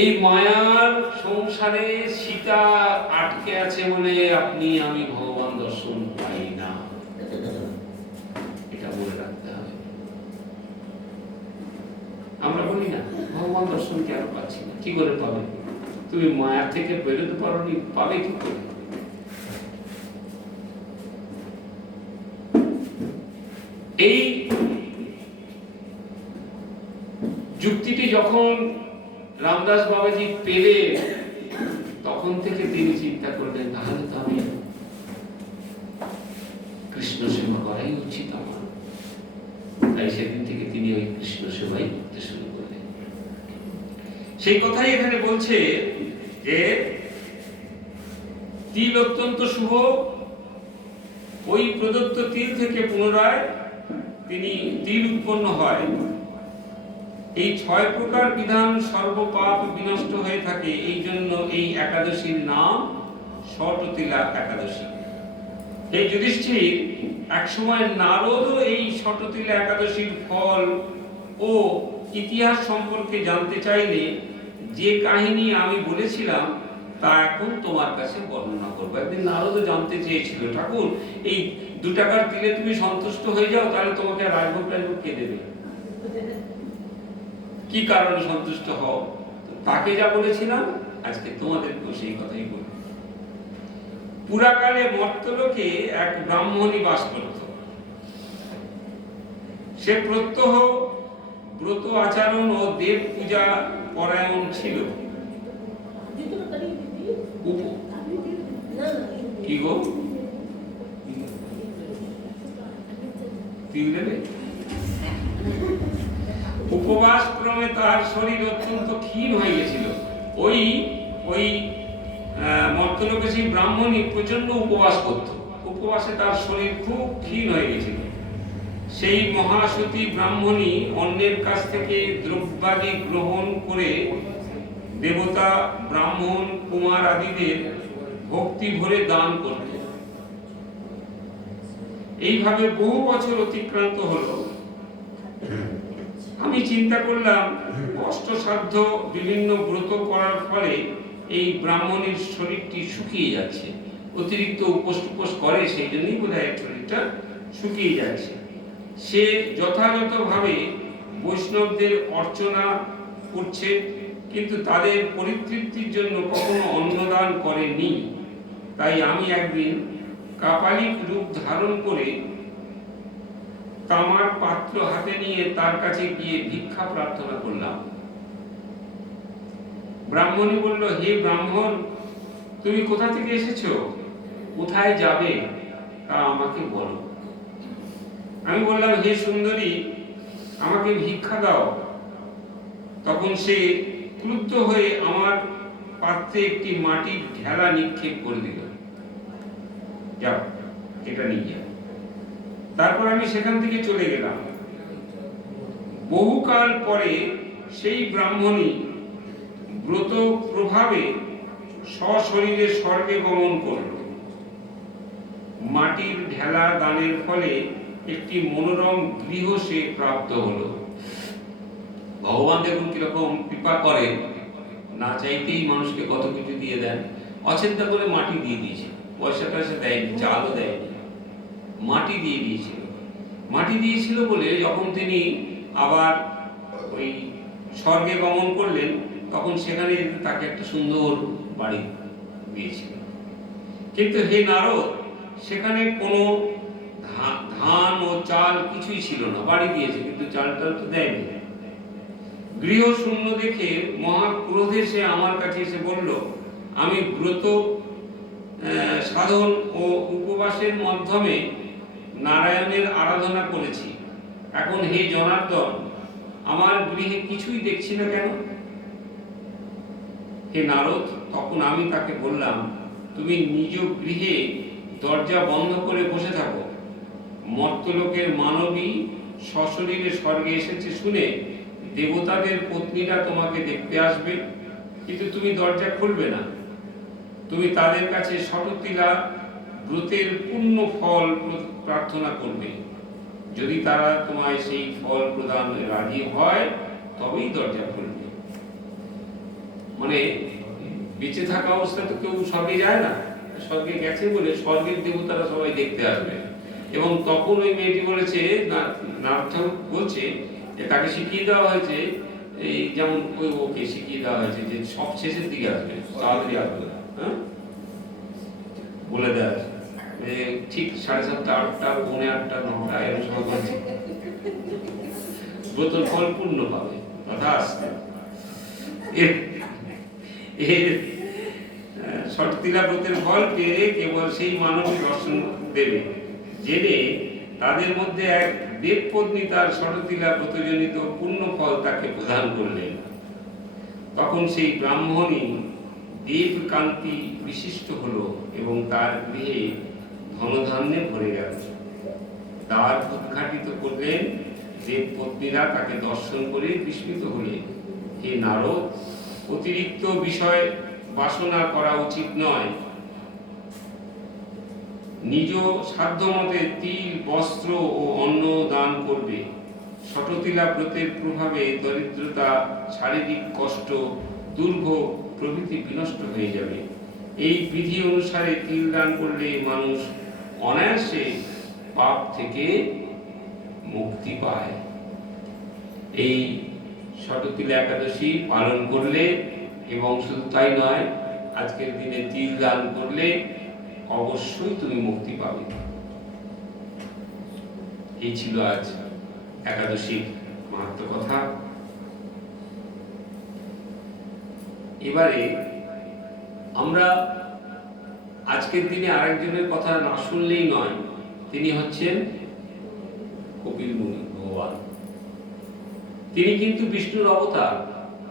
এই মায়ার সংসারে সীতা আটকে আছে বলে আপনি আমি ভগবান দর্শন পাই না, এটা মনে রাখতে হবে। আমরা বলি না ভগবান দর্শন কেন পাচ্ছি না, কি করে পাবে? তুমি মায়া থেকে বেরোতে পারোনি, পাবে কি করে? এই যুক্তিটি যখন রামদাস বাবাজি পেলেন, তখন থেকে তিনি চিন্তা করলেন, তাহলে তো আমি কৃষ্ণ সেবা করাই উচিত আমার। তাই সেদিন থেকে তিনি ওই কৃষ্ণ সেবাই করতে শুরু করলেন। সেই কথাই এখানে বলছে যে তিল অত্যন্ত শুভ, ওই প্রদত্ত তিল থেকে পুনরায় তিল উৎপন্ন হয়। এই 6 প্রকার বিধান সর্বপাপ বিনষ্ট হয়ে থাকে, এই জন্য এই একাদশীর নাম ষটতিলা একাদশী। এই যুধিষ্ঠির একসময় নারদও এই ষটতিলা একাদশীর ফল ও ইতিহাস সম্পর্কে জানতে চাইলে যে কাহিনী আমি বলেছিলাম তা এখন তোমার কাছে বর্ণনা করবো। একদিন নারদও জানতে চেয়েছিল, ঠাকুর এই 2 টাকার তিলে তুমি সন্তুষ্ট হয়ে যাও, তাহলে তোমাকে রাজভোগ টাজভোগ কে দেবে, কি কারণে সন্তুষ্ট হও? তাকে যা বলেছিলাম আজকে তোমাদেরকেও সেই কথাই বলব। পুরাকালে মর্তলোকে এক ব্রাহ্মণী বাস করত। সে প্রত্যহ ব্রত আচরণ ও দেব পূজা পরায়ণ ছিল। কি গো উপবাস ক্রমে তার শরীর অত্যন্ত ক্ষীণ হয়ে গেছিল। ওই ওই মর্তলোকে সেই ব্রাহ্মণী প্রচন্ড উপবাস করত, উপবাসে তার শরীর খুব ক্ষীণ হয়ে গেছিল। সেই মহাসতী ব্রাহ্মণী অন্যের কাছ থেকে দ্রব্যাদি গ্রহণ করে দেবতা, ব্রাহ্মণ, কুমার আদিদের ভক্তি ভরে দান করত। এইভাবে বহু বছর অতিক্রান্ত হলো। আমি চিন্তা করলাম কষ্টসাধ্য বিভিন্ন ব্রত করার ফলে এই ব্রাহ্মণের শরীরটি শুকিয়ে যাচ্ছে, অতিরিক্ত উপোস করে, সেই জন্যই বোধহয় শরীরটা শুকিয়ে যাচ্ছে। সে যথাযথভাবে বৈষ্ণবদের অর্চনা করছে, কিন্তু তাদের পরিতৃপ্তির জন্য কখনো অন্নদান করেনি। তাই আমি একদিন কাপালিক রূপ ধারণ করে তামার পাত্র হাতে নিয়ে তার কাছে গিয়ে ভিক্ষা প্রার্থনা করলাম। ব্রাহ্মণী বলল, হে ব্রাহ্মণ, তুমি কোথা থেকে এসেছো, কোথায় যাবে তা আমাকে বলো। আমি বললাম, হে সুন্দরী, আমাকে ভিক্ষা দাও। তখন সে ক্রুদ্ধ হয়ে আমার পাত্রে একটি মাটির ঢেলা নিক্ষেপ করে দিল। যাও, এটা নিয়ে যাও। তারপর আমি সেখান থেকে চলে গেলাম। বহুকাল পরে সেই ব্রাহ্মণী ব্রত প্রভাবে সশরীরে স্বর্গে গমন করল। মাটির ঢেলা দানের ফলে একটি মনোরম গৃহ সে প্রাপ্ত হলো। ভগবান দেখুন কিরকম কৃপা করেন, না চাইতেই মানুষকে কত কিছু দিয়ে দেন। অচিন্তা করে মাটি দিয়ে দিয়েছে, পয়সা টয়সা দেয়নি, চালও দেয়নি, মাটি দিয়ে দিয়েছিল। মাটি দিয়েছিল বলে যখন তিনি আবার ওই স্বর্গে গমন করলেন, তখন সেখানে তাকে একটা সুন্দর বাড়ি দিয়েছিল। কিন্তু হে নারদ, সেখানে কোনো ধান ও চাল কিছুই ছিল না। বাড়ি দিয়েছে কিন্তু চাল টাল তো দেয়নি। গৃহ শূন্য দেখে মহা ক্রোধে সে আমার কাছে এসে বলল, আমি ব্রত সাধন ও উপবাসের মাধ্যমে নারায়ণের আরাধনা করেছি। এখন হে জনার্দন, আমার গৃহে কিছুই দেখছি না কেন? হে নারদ, তখন আমি তাকে বললাম, তুমি নিজ গৃহে দরজা বন্ধ করে বসে থাকো। মর্তলোকের মানবী সশরীরে স্বর্গে এসেছে শুনে দেবতাদের পত্নীরা তোমাকে দেখতে আসবে, কিন্তু তুমি দরজা খুলবে না। তুমি তাদের কাছে ষটতিলা ব্রতের পূর্ণ ফল প্রার্থনা করবে। যদি তারা তোমায় সেই ফল প্রদানে রাজি হয়, তবেই দরজা খুলবে। মানে বেঁচে থাকা অবস্থায় তো কেউ স্বর্গে যায় না, স্বর্গে গেছে বলে স্বর্গের দেবতারা সবাই দেখতে আসবে। এবং তখন ওই মেয়েটি বলেছে, নারদ বলছে যে তাকে শিখিয়ে দেওয়া হয়েছে, এই যেমন ওই ওকে শিখিয়ে দেওয়া হয়েছে যে সব শেষের দিকে আসবে, তাড়াতাড়ি আসবে। হ্যাঁ, বলে দেওয়া আছে ঠিক 7:30, 8টা, 8:45, 9টা এরকম সময় বলছে ব্রতর ফল পূর্ণ পাবে, কথা আসছে। ষটতিলা ব্রতের ফল পেয়ে কেবল সেই মানবী দর্শন দেবে জেনে তাদের মধ্যে এক দেবপত্নী তার ষটতিলা ব্রতজনিত পূর্ণ ফল তাকে প্রদান করলেন। তখন সেই ব্রাহ্মণই দেবকান্তি বিশিষ্ট হলো এবং তার গৃহে ধনধান্যে ভরে গেল। দ্বার উদ্ঘাটিত করলেন। দেবপত্নীরা তাকে দর্শন করে বিস্মিত হলেন। হে নারদ, অতিরিক্ত বিষয় বাসনা করা উচিত নয়। নিজ সাধ্যমতে তিল, বস্ত্র ও অন্ন দান করবে। শততিলা ব্রতের প্রভাবে দরিদ্রতা, শারীরিক কষ্ট, দুর্ভোগ প্রভৃতি বিনষ্ট হয়ে যাবে। এই বিধি অনুসারে তিল দান করলে মানুষ অনায়াসে পাপ থেকে মুক্তি পায়। এই শততিলা একাদশী পালন করলে, এবং শুধু তাই নয়, আজকের দিনে তিল দান করলে অবশ্যই তুমি মুক্তি পাবে। এই ছিল আজ একাদশীর মাহাত্ম কথা। এবারে আমরা আজকের দিনে আরেকজনের কথা না শুনলেই নয়। তিনি হচ্ছেন কপিল মুনি ভগবান। তিনি কিন্তু বিষ্ণুর অবতার।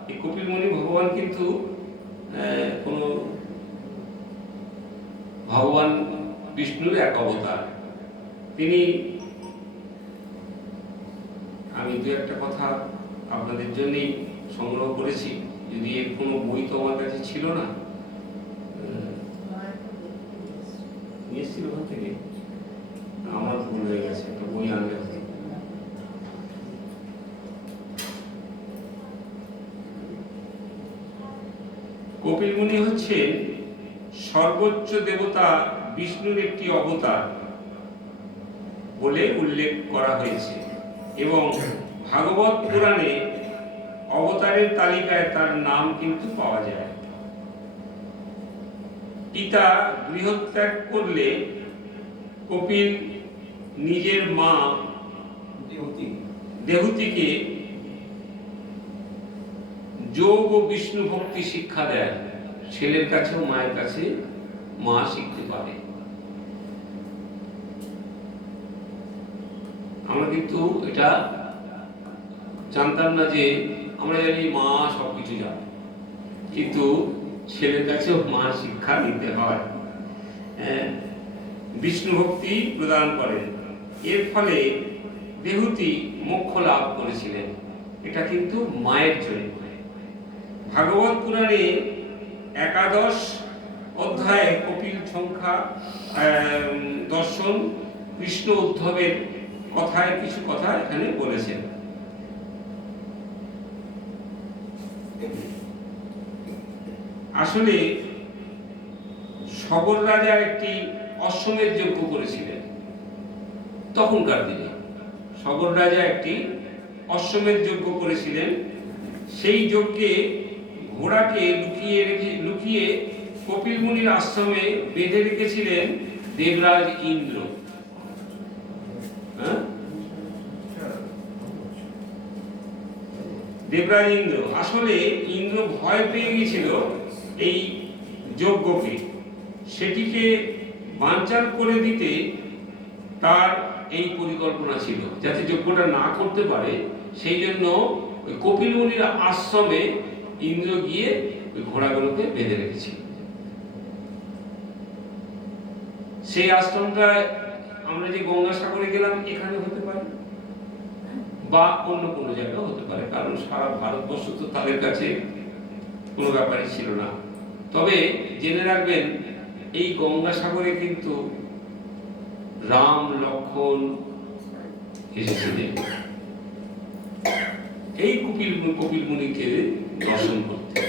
এই কপিল মুনি ভগবান কিন্তু কোন ভগবান বিষ্ণুর এক অবতার। তিনি, আমি দু একটা কথা আপনাদের জন্যই সংগ্রহ করেছি, যদি এর কোনো বই তো আমার কাছে ছিল না। নিয়েছিল ওখান থেকে, আমার ভুল হয়ে গেছে, একটা বই আনলে। কপিল মুনি হচ্ছেন সর্বোচ্চ দেবতা বিষ্ণুর একটি অবতার বলে উল্লেখ করা হয়েছে, এবং ভাগবত পুরাণে অবতারের তালিকায় তার নাম কিন্তু পাওয়া যায়। পিতা গৃহত্যাগ করলে কপিল নিজের মা দেহুতিকে যোগ ও বিষ্ণু ভক্তি শিক্ষা দেয়। ছেলের কাছেও মায়ের কাছে মা শিখতে পারে। আমরা কিন্তু এটা জানতাম না যে, আমরা জানি মা সবকিছু জানে, কিন্তু ছেলের কাছেও মা শিক্ষা নিতে হয়। বিষ্ণু ভক্তি প্রদান করেন। এর ফলে দেহুতি মোক্ষ লাভ করেছিলেন। এটা কিন্তু মায়ের জন্য। ভাগবত পুরাণে 11 অধ্যায়ে কপিল সংখ্যা দর্শন কৃষ্ণ উদ্ধবের কথায় কিছু কথা এখানে বলেছেন। আসলে সগর রাজা একটি অশ্বমেধ যজ্ঞ করেছিলেন। তখনকার দিনে সগর রাজা একটি অশ্বমেধ যজ্ঞ করেছিলেন। সেই যজ্ঞে ঘোড়াকে লুকিয়ে কপিল মুনির আশ্রমে বেঁধে রেখেছিলেন দেবরাজ ইন্দ্র। দেবরাজ ইন্দ্র, আসলে ইন্দ্র ভয় পেয়ে গিয়েছিল এই যজ্ঞকে। সেটিকে বানচাল করে দিতে তার এই পরিকল্পনা ছিল, যাতে যজ্ঞটা না করতে পারে। সেই জন্য ওই কপিল মুনির আশ্রমে ইন্দ্র গিয়ে ওই ঘোড়াগুলোকে বেঁধে রেখেছিল। সেই আশ্রমটা আমরা যে গঙ্গাসাগরে গেলাম, এখানে হতে পারে, বা অন্য কোনো জায়গায় হতে পারে, কারণ সারা ভারতবর্ষ তো তাদের কাছে কোনো ব্যাপারই ছিল না। তবে জেনে রাখবেন, এই গঙ্গাসাগরে কিন্তু রাম লক্ষ্মণ এসেছিলেন এই কপিল মুনিকে দর্শন করতে।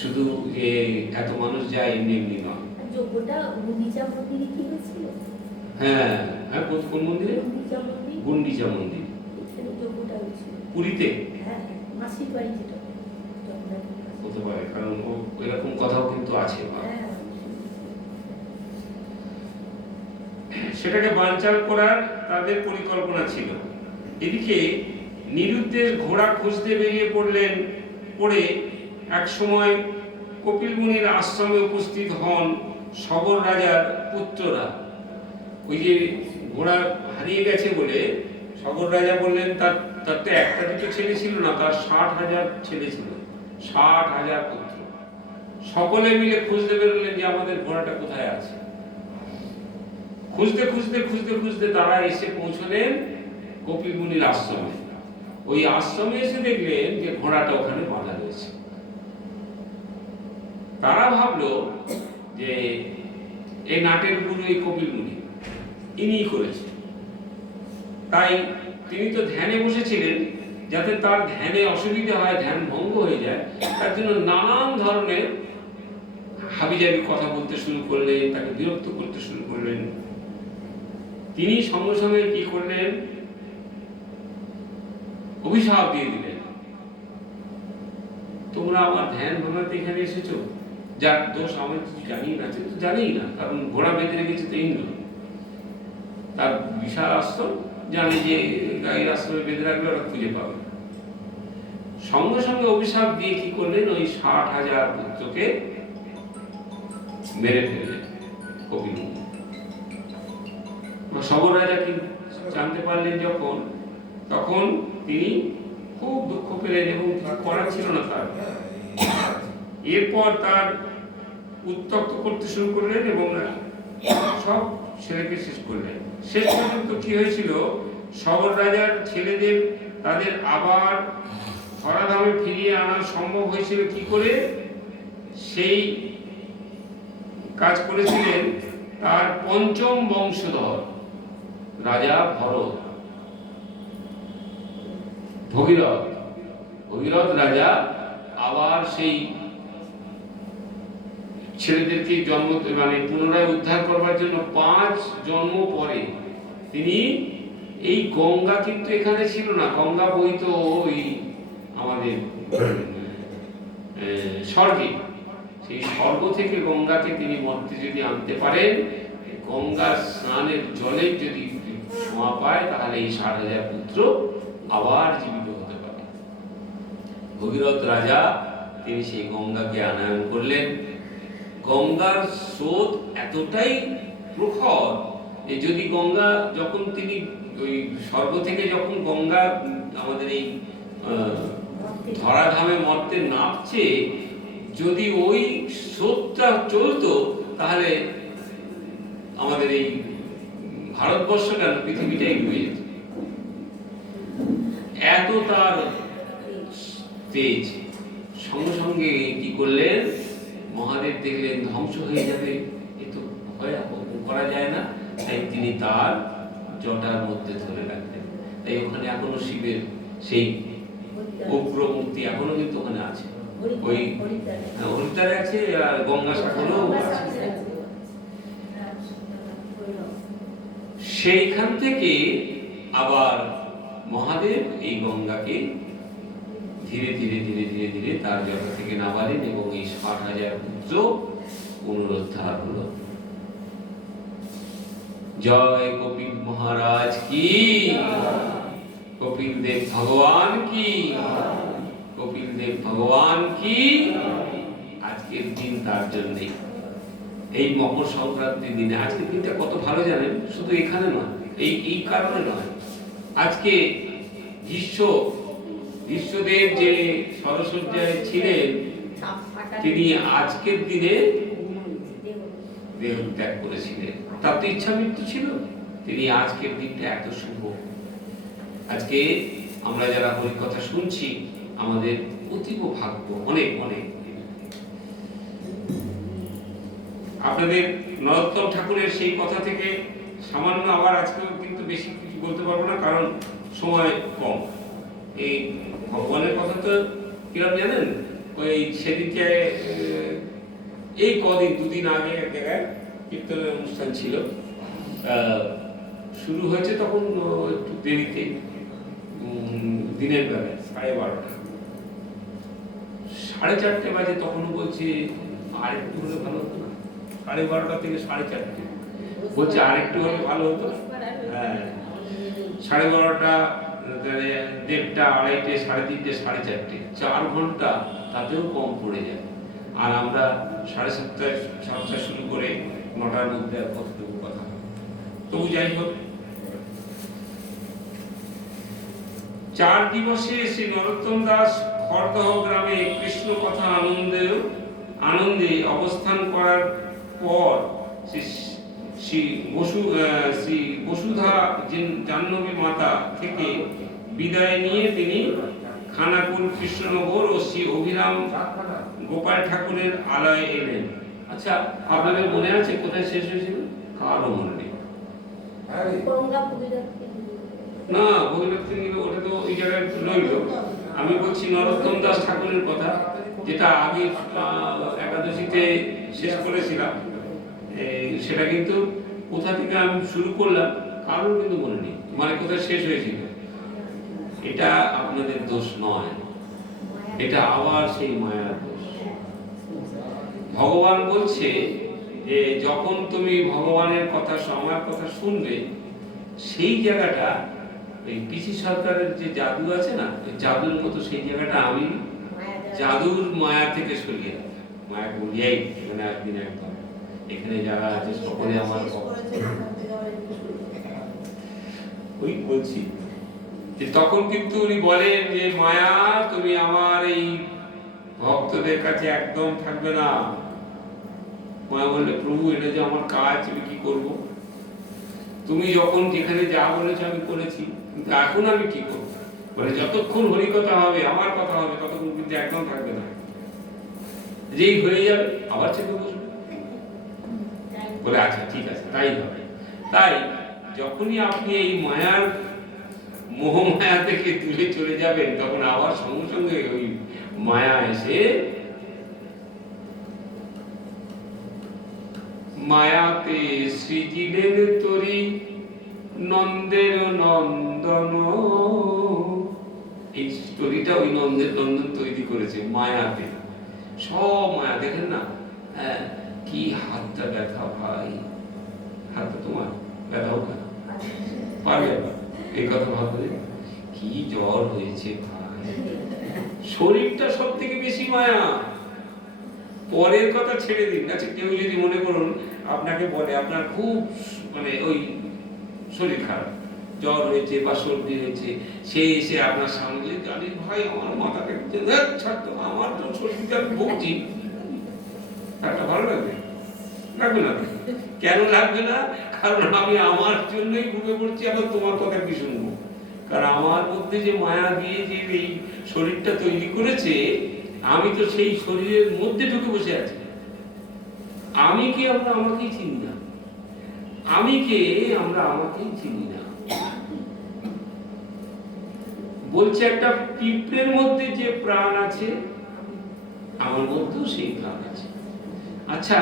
শুধু যে এত মানুষ যায় এমনি এমনি নয়। হ্যাঁ, কোন মন্দিরে? গুন্ডিচা মন্দির, পুরীতে হতে পারে, কারণ এরকম কথাও কিন্তু আছে। সেটাকে বানচাল করার তাদের পরিকল্পনা ছিল। এদিকে নিরুদ্দেশ ঘোড়া খুঁজতে বেরিয়ে পড়ে এক সময় কপিল মুনির আশ্রমে উপস্থিত হন সগর রাজার পুত্ররা। ওই যে ঘোড়া হারিয়ে গেছে বলে সগর রাজা বললেন, তার তো একটা দুটো ছেলে ছিল না, তার 60,000 ছেলে ছিল। 60,000 পুত্র। সকলে মিলে খুঁজতে বেরোলেন যে আমাদের ঘোড়াটা কোথায় আছে। খুঁজতে খুঁজতে খুঁজতে খুঁজতে তারা এসে পৌঁছলেন কপিল মুনির আশ্রমে। ওই আশ্রমে এসে দেখলেন যে ঘোড়াটা ওখানে বাঁধা রয়েছে। তারা ভাবলো যে এই নাটের গুরু এই কপিল মুনি, ইনিই করেছে। তাই তিনি তো ধ্যানে বসেছিলেন, যাতে তার ধ্যানে অসুবিধা হয়, ধ্যান ভঙ্গ হয়ে যায়, তার জন্য নানান ধরনের হাবিজাবি কথা বলতে শুরু করলেন, তাকে বিরক্ত করতে শুরু করলেন। তিনি সঙ্গে সঙ্গে কি করলেন, অভিশাপ দিয়ে দিলেন, তোমরা আমার ধ্যান ভাঙাতে এখানে এসেছো, যার দোষ আমার কিছু জানি না, কারণ ঘোড়া বেঁধে রেখেছে তো ইন্দ্র, তার বিশাল আশ্রম, জানে যে গায়ের আশ্রমে বেঁধে রাখলে ওরা খুঁজে পাবে। সঙ্গে সঙ্গে অভিশাপ দিয়ে কি করলেন, ওই 60,000 পুত্রকে মেরে ফেললেন কপিল মুনি। সবর রাজা কি জানতে পারলেন যখন, তখন তিনি খুব দুঃখ পেলেন এবং কিছু করার ছিল না তার। এরপর তার উত্তক্ত করতে শুরু করলেন এবং সব ছেলেকে শেষ করলেন। শেষ পর্যন্ত কি হয়েছিল, সবর রাজার ছেলেদের তাদের আবার ধরাধামে ফিরিয়ে আনা সম্ভব হয়েছিল কি করে, সেই কাজ করেছিলেন তার পঞ্চম বংশধর রাজা ভগীরথ রাজা আবার সেই ছেলেদেরকে পুনরায় উদ্ধার করবার জন্য 5 জন্ম পরে তিনি, এই গঙ্গা কিন্তু এখানে ছিল না, গঙ্গা বইতো ওই আমাদের স্বর্গে, সেই স্বর্গ থেকে গঙ্গাকে তিনি মর্তে যদি আনতে পারেন, গঙ্গার স্নানের জলে যদি ছোঁয়া পায়, তাহলে এই 60,000 পুত্র আবার জীবিত হতে পারে। ভগীরথ রাজা তিনি সেই গঙ্গাকে আনয়ন করলেন। গঙ্গার স্রোত এতটাই প্রখর যে যদি গঙ্গা যখন তিনি ওই স্বর্গ থেকে যখন গঙ্গা আমাদের এই ধরাধামে মর্তে নামছে, যদি ওই স্রোতটা চলতো, তাহলে আমাদের এই ভারতবর্ষ কেন পৃথিবীটাই ডুবে যেত। এত তার তেজ। সঙ্গে সঙ্গে কি করলেন, মহাদেব দেখলেন ধ্বংস হয়ে যাবে, এ তো করা যায় না, তাই তিনি তার জটার মধ্যে ধরে রাখলেন। তাই ওখানে এখনো শিবের সেই উগ্র মূর্তি এখনো কিন্তু ওখানে আছে, ওই হরিদ্বারে আছে, আর গঙ্গা সাগরেও আছে। সেইখান থেকে আবার মহাদেব এই গঙ্গাকে ধীরে ধীরে ধীরে ধীরে ধীরে তার জগৎ থেকে নামালেন এবং এই 60,000 পুত্র পুনরুদ্ধার হলো। জয় কপিল মহারাজ কি, কপিল দেব ভগবান কি, কপিল দেব ভগবান কি। আজকের দিন তার জন্য, এই মকর সংক্রান্তির দিনে, আজকের দিনটা কত ভালো জানেন, শুধু এখানে নয়, এই কারণে নয়, আজকে বিশ্বদেব যে সরসজ্জায় ছিলেন, তিনি আজকের দিনে দেহ ত্যাগ করেছিলেন। তার তো ইচ্ছা মৃত্যু ছিল, তিনি আজকের দিনটা এত শুভ। আজকে আমরা যারা হরি কথা শুনছি, আমাদের অতীব ভাগ্য, অনেক অনেক। আপনাদের নরোত্তম ঠাকুরের সেই কথা থেকে সামান্য আবার আজকেও কিন্তু বেশি কিছু বলতে পারবো না, কারণ সময় কম। এই ভগবানের কথা তো কিরকম জানেন, ওই সেদিনকে এই কদিন 2 দিন আগে এক জায়গায় কীর্তনের অনুষ্ঠান ছিল, শুরু হয়েছে তখন একটু দেরিতে, দিনের বেলায় 12:30, 4:30 বাজে, তখনও বলছে আরেকটু হলে ভালো হতো না, 12:30 থেকে 4:30 বলছে আরেকটু হলে ভালো হতো। হ্যাঁ, 12:30, 1:30, 2:30, 3:30, 4:30, 4 ঘন্টা, তাতেও কম পড়ে যায়। আর আমরা 7:30 শুরু করে 9টার মধ্যে কতটুকু কথা। তবু যাই হোক, 4 দিবসে শ্রী নরোত্তম দাস খড়দহ গ্রামে কৃষ্ণ কথা আনন্দে অবস্থান করার পর শ্রী বসুধা জাহ্নবী মাতা থেকে বিদায় নিয়ে তিনি খানাকুল কৃষ্ণনগর ও শ্রী অভিরাম গোপাল ঠাকুরের আলয়ে এলেন। আচ্ছা, আপনাদের মনে আছে কোথায় শেষ হয়েছিল? কারো মনে নেই না। ভগীরথ ওটা তো এই জায়গায় রইল। আমি বলছি নরোত্তম দাস ঠাকুরের কথা, যেটা আগে একাদশীতে শেষ করেছিলাম। সেটা কিন্তু কোথা থেকে আমি শুরু করলাম কারোর কিন্তু মনে নেই, মানে কোথায় শেষ হয়েছিল। এটা আপনাদের দোষ নয়, এটা আবার সেই মায়ার দোষ। ভগবান বলছে যে যখন তুমি ভগবানের কথা, আমার কথা শুনবে, সেই জায়গাটা ওই পিসি সরকারের যে জাদু আছে না, ওই জাদুর মতো সেই জায়গাটা আমি জাদুর মায়া থেকে সরিয়ে রাখি। মায়া বলিয়াই এখানে একদিন একদম এখানে যারা আছে সকলে আমার ওই বলছি যে তখন কিন্তু উনি বলেন যে মায়া তুমি আমার এই ভক্তদের কাছে একদম থাকবে না। মায়া বললে প্রভু এটা যে আমার কাজ, আমি কি করব? তুমি যখন যেখানে যা বলেছো আমি করেছি, কিন্তু এখন আমি কি করব? বলে যতক্ষণ হরিকথা হবে, আমার কথা হবে, ততক্ষণ কিন্তু একদম থাকবে না। যেই হয়ে যাবে আবার চেপে বসবে। বলে আচ্ছা ঠিক আছে, তাই হবে। তাই যখনই আপনি এই মায়ার মোহমায়া থেকে দূরে চলে যাবেন, তখন আবার সঙ্গে সঙ্গে ওই মায়া এসে মায়াতে সৃজিলেন তরি নন্দের নন্দন। এই স্টোরিটা ওই নন্দের নন্দন তৈরি করেছে মায়াতে। সব মায়া দেখেন না। কি হাতটা ব্যথা ভাই, হাতটা তোমার ব্যথা হোক না, পারবে এই কথা ভাবলে। কি জ্বর হয়েছে ভাই, শরীরটা সব থেকে বেশি মায়া। পরের কথা ছেড়ে দিন। আচ্ছা, কেউ যদি মনে করুন আপনাকে বলে আপনার খুব মানে ওই শরীর খারাপ, জ্বর হয়েছে বা সর্দি হয়েছে, সে এসে আপনার সামনে জানি ভাই আমার মাথাটা ছাড়তো, আমার তো শরীরটা আমি ভুগছি, একটা ভালো লাগবে? লাগবে না। কেন লাগবে না? কারণ আমি আমার জন্যই ঘুরে পড়ছি, আবার তোমার কথা কি শুনবো? কারণ আমার মধ্যে যে মায়া দিয়ে যে এই শরীরটা তৈরি করেছে, আমি তো সেই শরীরের মধ্যে ঢুকে বসে আছি। আমি কে? আমরা আমাকেই চিনি না। আমি কে? আমরা আমাকেই চিনি না। বলছে একটা পিঁপড়ের মধ্যে যে প্রাণ আছে, আমার মধ্যেও সেই প্রাণ আছে। আচ্ছা,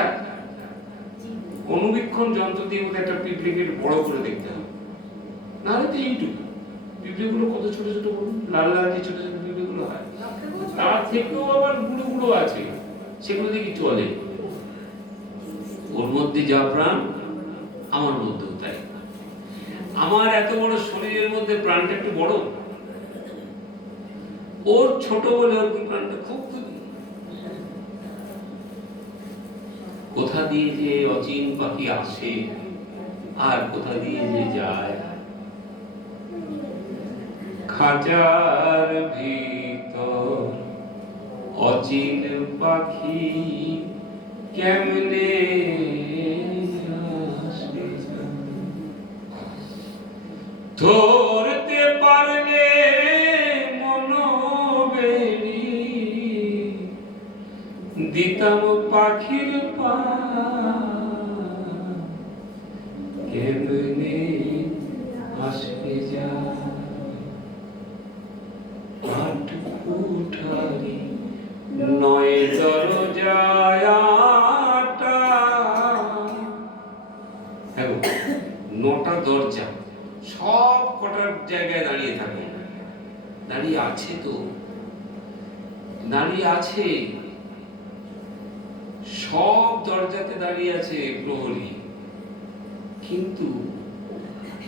অনুবীক্ষণ যন্ত্র দিয়ে বোধহয় একটা পিঁপড়েকে বড় করে দেখতে হবে, নাহলে তো এইটুকু। পিঁপড়েগুলো কত ছোট ছোট, বলুন, লাল লাল যে ছোট ছোট পিঁপড়েগুলো হয়, তার থেকেও আবার গুঁড়ো গুঁড়ো আছে, সেগুলো দেখি চলে। ওর মধ্যে যা প্রাণ, আমার মধ্যেও তাই। আমার এত বড় শরীরের মধ্যে প্রাণটা একটু বড়, ওর ছোট বলে ওর প্রাণটা খুব। কোথা দিয়ে যে অচিন পাখি আসে আর কোথা দিয়ে যে যায়, খাঁচার ভিতর অচিন পাখি কেমনে আসে, ধরতে পারলে মনোবেরি দিতাম পাখির পা কেমনে আসে যায়, আট কুঠারি নয় দরজায় আটা। হ্যাঁ, 9টা দরজা, সব কটার জায়গায় দাঁড়িয়ে থাকে। দাঁড়িয়ে আছে তো, দাঁড়িয়ে আছে, সব দরজাতে দাঁড়িয়ে আছে প্রহরী। কিন্তু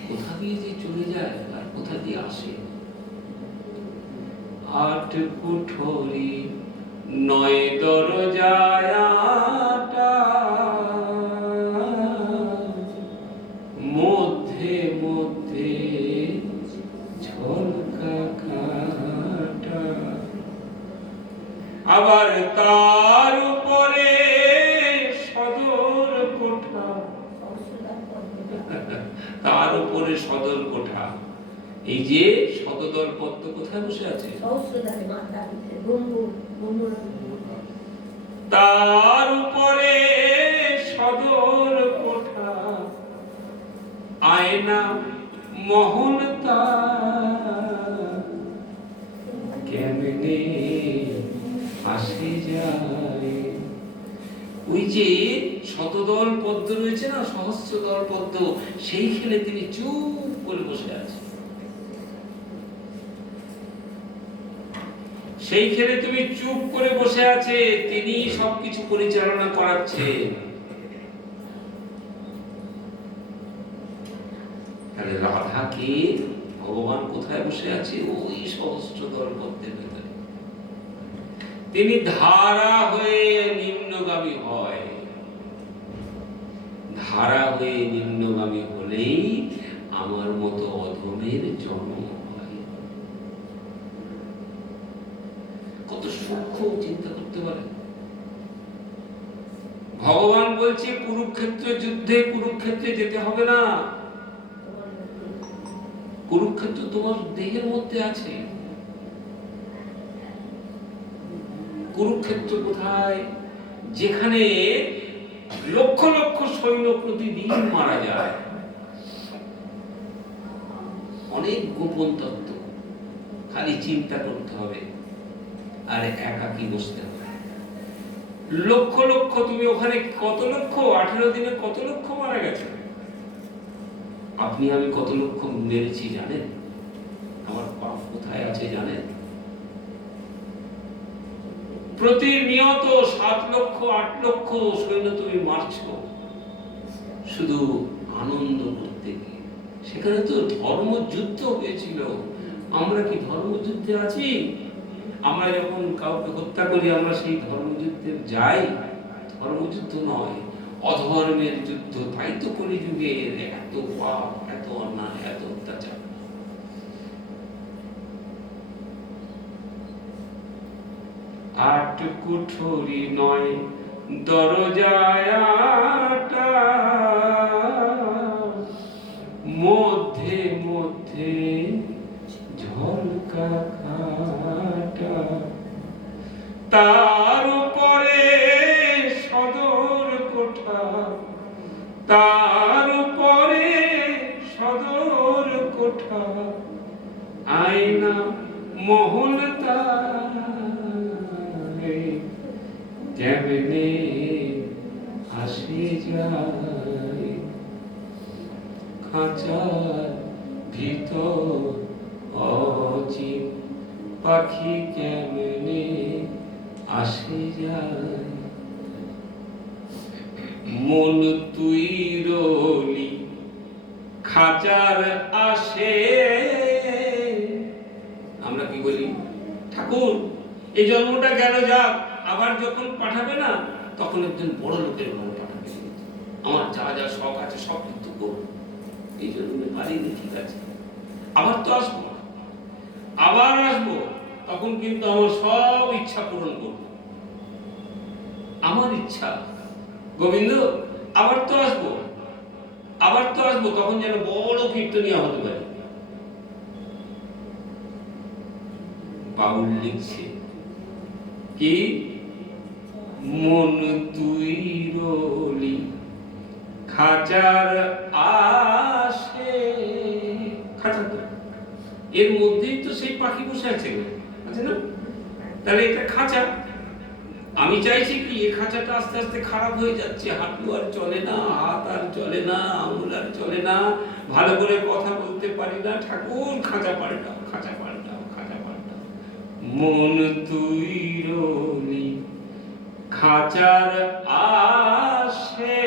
কোথা দিয়ে যে চলে যায় আর কোথা দিয়ে আসে, 8 কুঠরি 9 দরজায় আটা, মধ্যে মধ্যে ঝলকা কাটা। তার উপরে সদর কোঠা। এই যে শতদল পদ্ম কোথায় বসে আছে? তার উপরে সদর কোঠা, আয়না মহল তার, কেমনে আসে যায়। ওই যে শতদল পদ্ম রয়েছে না, সহস্রদল পদ্ম, সেই খেলে তিনি চুপ করে বসে আছে। সেই খেলে তুমি চুপ করে বসে আছে, তিনি সবকিছু পরিচালনা করাচ্ছে। তাহলে রাধাকে ভগবান কোথায় বসে আছে? ওই সহস্রদল পদ্মের ভেতরে। তিনি ধারা হয়ে নিম্নগামী হয়। ধারা হয়ে নিম্নগামী হলেই আমার মতো অধমের জন্ম হয়। কত সূক্ষ্ম চিন্তা করতে পারে। ভগবান বলছে কুরুক্ষেত্র যুদ্ধে, কুরুক্ষেত্রে যেতে হবে না, কুরুক্ষেত্র তোমার দেহের মধ্যে আছে। কুরুক্ষেত্র কোথায়? যেখানে লক্ষ লক্ষ সৈন্য প্রতিদিন মারা যায়। অনেক গোপন তত্ত্ব, খালি চিন্তা করতে হবে আর একাকী বসতে হবে। লক্ষ লক্ষ, তুমি ওখানে কত লক্ষ, 18 দিনে কত লক্ষ মারা গেছে। আপনি আমি কত লক্ষ মেরেছি জানেন? আমার পাপ কোথায় আছে জানেন? প্রতিনিয়ত 7 লক্ষ 8 লক্ষ সৈন্য তুমি মারছো শুধু আনন্দ করতে গিয়ে। সেখানে তো ধর্মযুদ্ধ হয়েছিল। আমরা কি ধর্মযুদ্ধে আছি? আমরা যখন কাউকে হত্যা করি আমরা সেই ধর্মযুদ্ধে যাই? ধর্মযুদ্ধ নয়, অধর্মের যুদ্ধ। তাই তো কলিযুগে এত পাপ, এত অন্যায়, এত অত্যাচার। আট কুঠরি নয় দরজায় আটা, মধ্যে মধ্যে ঝলকা কাটা, তার উপরে সদর কোঠা, তার উপরে সদর কোঠা, আয়না মহল তার, কেমনে আসে যায়। খাঁচার ভিতর অচিন পাখি কেমনে আসে যায়। মন তুই রলি খাঁচার আসে। আমরা কি বলি? ঠাকুর এই জন্মটা গেল যাক, আবার যখন পাঠাবে না তখন একজন বড় লোকের ঘরে পাঠাবে। আমার যা যা শখ আছে সব কিন্তু করব, এই জন্য পারিনি, ঠিক আছে, আবার তো আসবো, আবার আসবো, তখন কিন্তু আমার সব ইচ্ছা পূরণ করব। আমার ইচ্ছা গোবিন্দ আবার তো আসবো, আবার তো আসবো, তখন যেন বড় কীর্তনিয়া হতে পারে। বাউল লিখছে কি? মন তুই রলি খাঁচার আসে। খাঁচা তো এর মধ্যেই তো সেই পাখি বসে আছে না? তাহলে এটা খাঁচা। আমি চাইছি কি এই খাঁচাটা আস্তে আস্তে খারাপ হয়ে যাচ্ছে, হাঁটু আর চলে না, হাত আর চলে না, আঙুল আর চলে না, ভালো করে কথা বলতে পারি না। ঠাকুর খাঁচা পাল্টাও, খাঁচা পাল্টাও, খাঁচা পাল্টাও। মন তুই রলি খাঁচার আসে,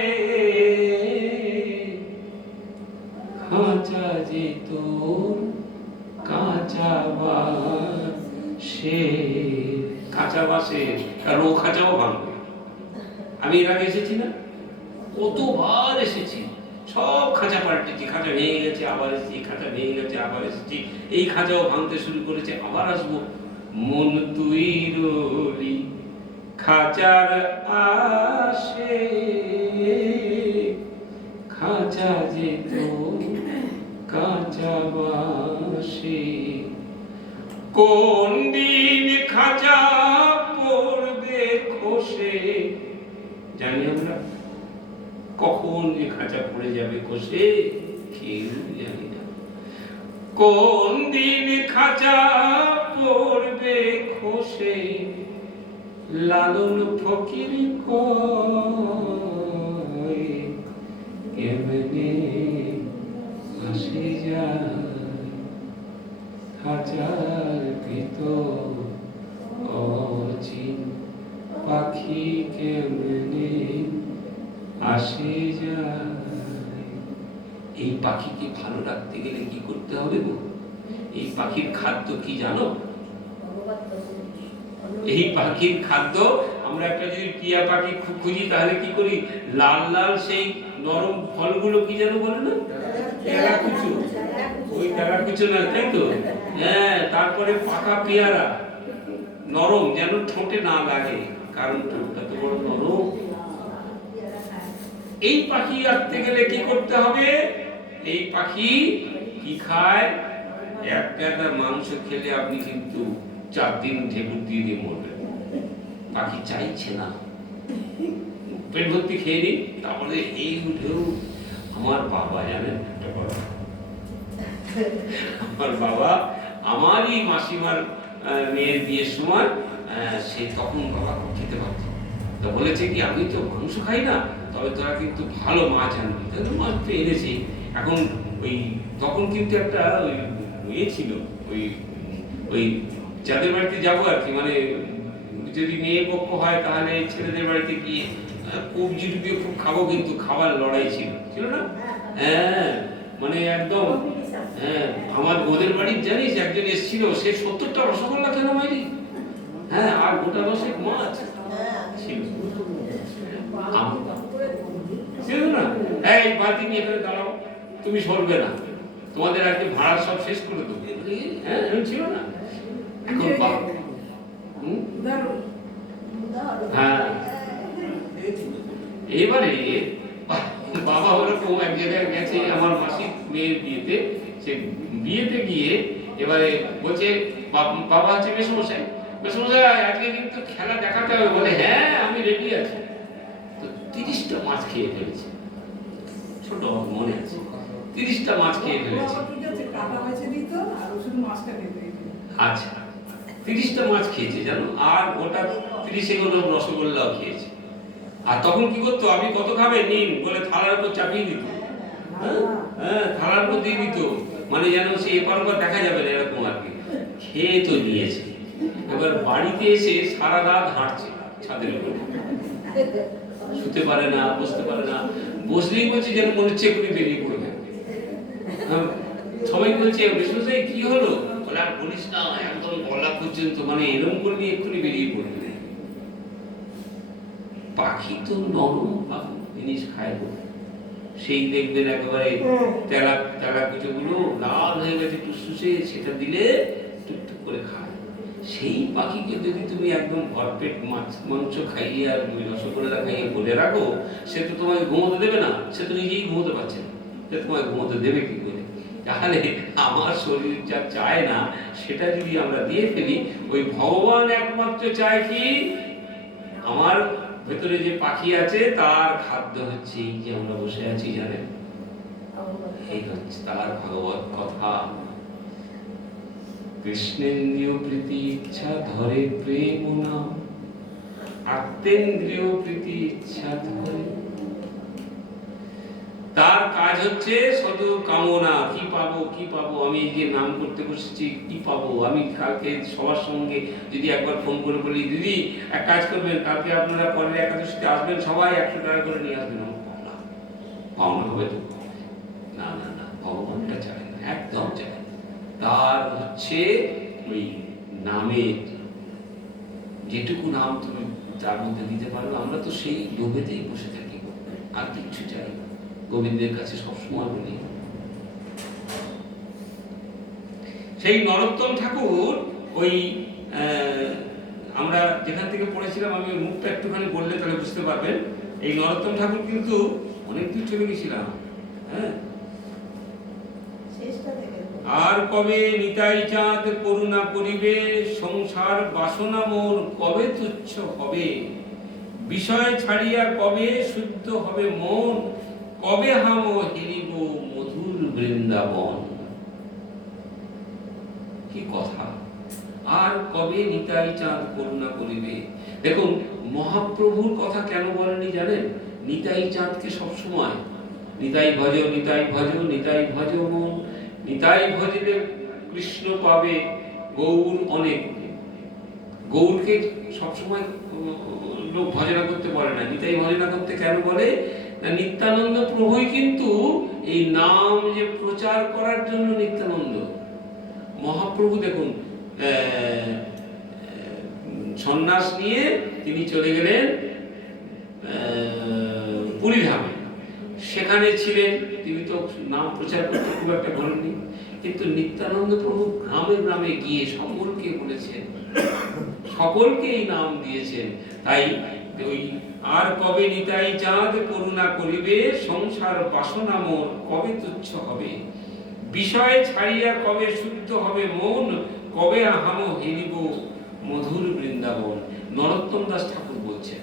খাঁচা যে তোর কাঁচা বাসে। কাঁচা বাসে, কারণ ও খাঁচাও ভাঙবে। আমি এর আগে এসেছি না, কতবার এসেছি, সব খাঁচা পাল্টেছি। খাঁচা ভেঙে গেছে আবার এসেছি, খাঁচা ভেঙে গেছে আবার এসেছি, এই খাঁচাও ভাঙতে শুরু করেছে, আবার আসবো। মন তুই রলি খাঁচার আসে, খাঁচা যেত কাঁচা বাঁশে, কোন দিন খাঁচা পড়বে খসে। জানি আমরা কখন যে খাঁচা পড়ে যাবে খসে কেউ জানি না। কোন দিন খাঁচা পড়বে খসে, লালন ফকির কয় কেমনে আসে যায় খাঁচার ভিতর অচিন পাখি কেমনে আসে যায়। এই পাখিকে ভালো রাখতে গেলে কি করতে হবে গো? এই পাখির খাদ্য কি জানো? এই পাখির খাদ্য আমরা একটা যদি টিয়া পাখি খুঁজি তাহলে কি করি, লাল লাল সেই নরম ফলগুলো কি যেন বলে না, তেলাকুচু, ওই তেলাকুচু না, তাই তো? হ্যাঁ, তারপরে পাকা পেয়ারা, নরম, যেন ঠোঁটে না লাগে, কারণ ঠোঁটটা তো বড় নরম। এই পাখি রাখতে গেলে কি করতে হবে? এই পাখি কি খায়? এক গাদা মাংস খেলে আপনি কিন্তু 4 দিন ঢেকুর দিয়ে দিয়ে মরবেন। পাখি চাইছে না, পেট ভর্তি খেয়ে নিন, তারপরে এই উঠেও আমার বাবা জানেন, আমার বাবা আমারই মাসিমার মেয়ের বিয়ের সময় সে তখন বাবা খেতে পারত, তো বলেছে কি আমি তো মাংস খাই না, তবে তোরা কিন্তু ভালো মাছ আনবি। তাহলে মাছ তো এনেছি। এখন ওই তখন কিন্তু একটা ওই ইয়ে ছিল, ওই ওই যাদের বাড়িতে যাবো আর কি, মানে যদি মেয়ে পক্ষ হয় তাহলে ছেলেদের বাড়িতে গিয়ে কবজি ডুবিয়ে খুব খাবো, কিন্তু খাবার লড়াই ছিল না? হ্যাঁ, মানে একদম। হ্যাঁ, আমার ওদের বাড়ির জানিস একজন এসেছিল, সে 70টা রসগোল্লা কেন মাইরি, হ্যাঁ, আর গোটা 10 মাছ ছিল না। এই বালতি নিয়ে এখানে দাঁড়াও, তুমি সরবে না, তোমাদের আজকে ভাড়া সব শেষ করে দেবো। হ্যাঁ, ছিল না? এখন হ্যাঁ, এবারে বাবা ওরকম এক জায়গায় গেছে আমার মাসির মেয়ের বিয়েতে, সে বিয়েতে গিয়ে এবারে বলছে বাবা হচ্ছে মেসমশাই, মেসমশাই আজকে কিন্তু খেলা দেখাতে হবে। বলে হ্যাঁ আমি রেডি আছি। তো 30টা মাছ খেয়ে ফেলেছে, ছোট মনে আছে, 30টা মাছ খেয়ে ফেলেছে। আচ্ছা, 30টা মাছ খেয়েছে জানো, আর ওটা 30 এগুলো রসগোল্লাও খেয়েছে। আর তখন কি করতো, আপনি কত খাবে নিন বলে থালার উপর চাপিয়ে দিত। হ্যাঁ, থালার উপর দিয়ে দিত, মানে যেন সে এপার ওপার দেখা যাবে না, এরকম আর কি। খেয়ে তো নিয়েছে, এবার বাড়িতে এসে সারা রাত হাঁটছে ছাদের উপরে, শুতে পারে না, বসতে পারে না, বসলেই বলছে যেন মনে হচ্ছে এক্ষুনি বেরিয়ে পড়বে। সবাই বলছে বিষ্ণুসাই কি হলো, বলে আর বলিস না, একদম গলা পর্যন্ত, মানে এরকম করলে এক্ষুনি বেরিয়ে পড়বে। পাখি তো নরম জিনিস খায়, সেই দেখবেন একেবারে তেলাকুচোগুলো লাল হয়ে গেছে টুসটুসে, সেটা দিলে টুকটুক করে খায়। সেই পাখিকে যদি তুমি একদম ভরপেট মাংস খাইয়ে আর রসগোল্লা খাইয়ে বলে রাখো, সে তো তোমাকে ঘুমোতে দেবে না, সে তো নিজেই ঘুমোতে পারছে না, সে তোমাকে ঘুমোতে দেবে কি করে? তাহলে আমার শরীর যা চায় না সেটা যদি আমরা দিয়ে ফেলি, ওই ভগবান একমাত্র চায় কি আমার ভেতরে যে পাখি আছে তার খাদ্য হচ্ছে এই যে আমরা বসে আছি, জানেন, এই হচ্ছে তার ভাগবত কথা। কৃষ্ণেন্দ্রিয় প্রীতি ইচ্ছা ধরে প্রেম নাম, আত্মেন্দ্রিয় প্রীতি ইচ্ছা ধরে। তার কাজ হচ্ছে শুধু কামনা, কি পাবো কি পাবো, আমি এই যে নাম করতে বসেছি কি পাবো, আমি কালকে সবার সঙ্গে যদি একবার ফোন করে বলি দিদি এক কাজ করবেন, কালকে আপনারা পরের একাদশীতে আসবেন, সবাই 100 টাকা করে নিয়ে আসবেন, আমার পাওনা পাওনা হবে তো? না না না, ভগবানটা চায় না, একদম চায় না। তার হচ্ছে ওই নামের যেটুকু নাম তুমি তার মধ্যে দিতে পারবে, আমরা তো সেই লোভেতেই বসে থাকি, আর কিচ্ছু চাই না। গোবিন্দের কাছে সবসময় বলি, সেই নরোত্তম ঠাকুর ওই আমরা যেখান থেকে পড়েছিলাম, আমি মুখটা একটুখানি বললে তাহলে বুঝতে পারবেন। এই নরোত্তম ঠাকুর কিন্তু অনেক দূর চলে গেছিলাম, হ্যাঁ, আর কবে নিতাই চাঁদ করুণা করিবে, সংসার বাসনা মোর কবে তুচ্ছ হবে, বিষয় ছাড়িয়া কবে শুদ্ধ হবে মন, কবে হাম হেরিব মধুর বৃন্দাবন। কি কথা! আর কবে নিতাই চাঁদ করুণা করিবে। দেখুন, মহাপ্রভুর কথা কেন বলেনি জানেন? নিতাই চাঁদকে সবসময় নিতাই ভজ, নিতাই ভজ, নিতাই ভজ মন, নিতাই ভজলে কৃষ্ণ পাবে গৌর অনেক। গৌরকে সবসময় লোক ভজনা করতে বলে না। নিতাই ভজনা করতে কেন বলে না? নিত্যানন্দ প্রভুই কিন্তু এই নাম যে প্রচার করার জন্য নিত্যানন্দ। মহাপ্রভু দেখুন, সন্ন্যাস নিয়ে তিনি চলে গেলেন পুরীধামে। সেখানে ছিলেন, তিনি তো নাম প্রচার করতে খুব একটা বলেননি, কিন্তু নিত্যানন্দ প্রভু গ্রামে গ্রামে গিয়ে সকলকে বলেছেন, সকলকে এই নাম দিয়েছেন। তাই ওই আর কবে নিতাই চাঁদ করুণা করিবে, সংসার বাসনা মোর কবে তুচ্ছ হবে, বিষয় ছাড়িয়া কবে শুদ্ধ হবে মন, কবে হাম হেরিব মধুর বৃন্দাবন। নরোত্তম দাস ঠাকুর বলছেন।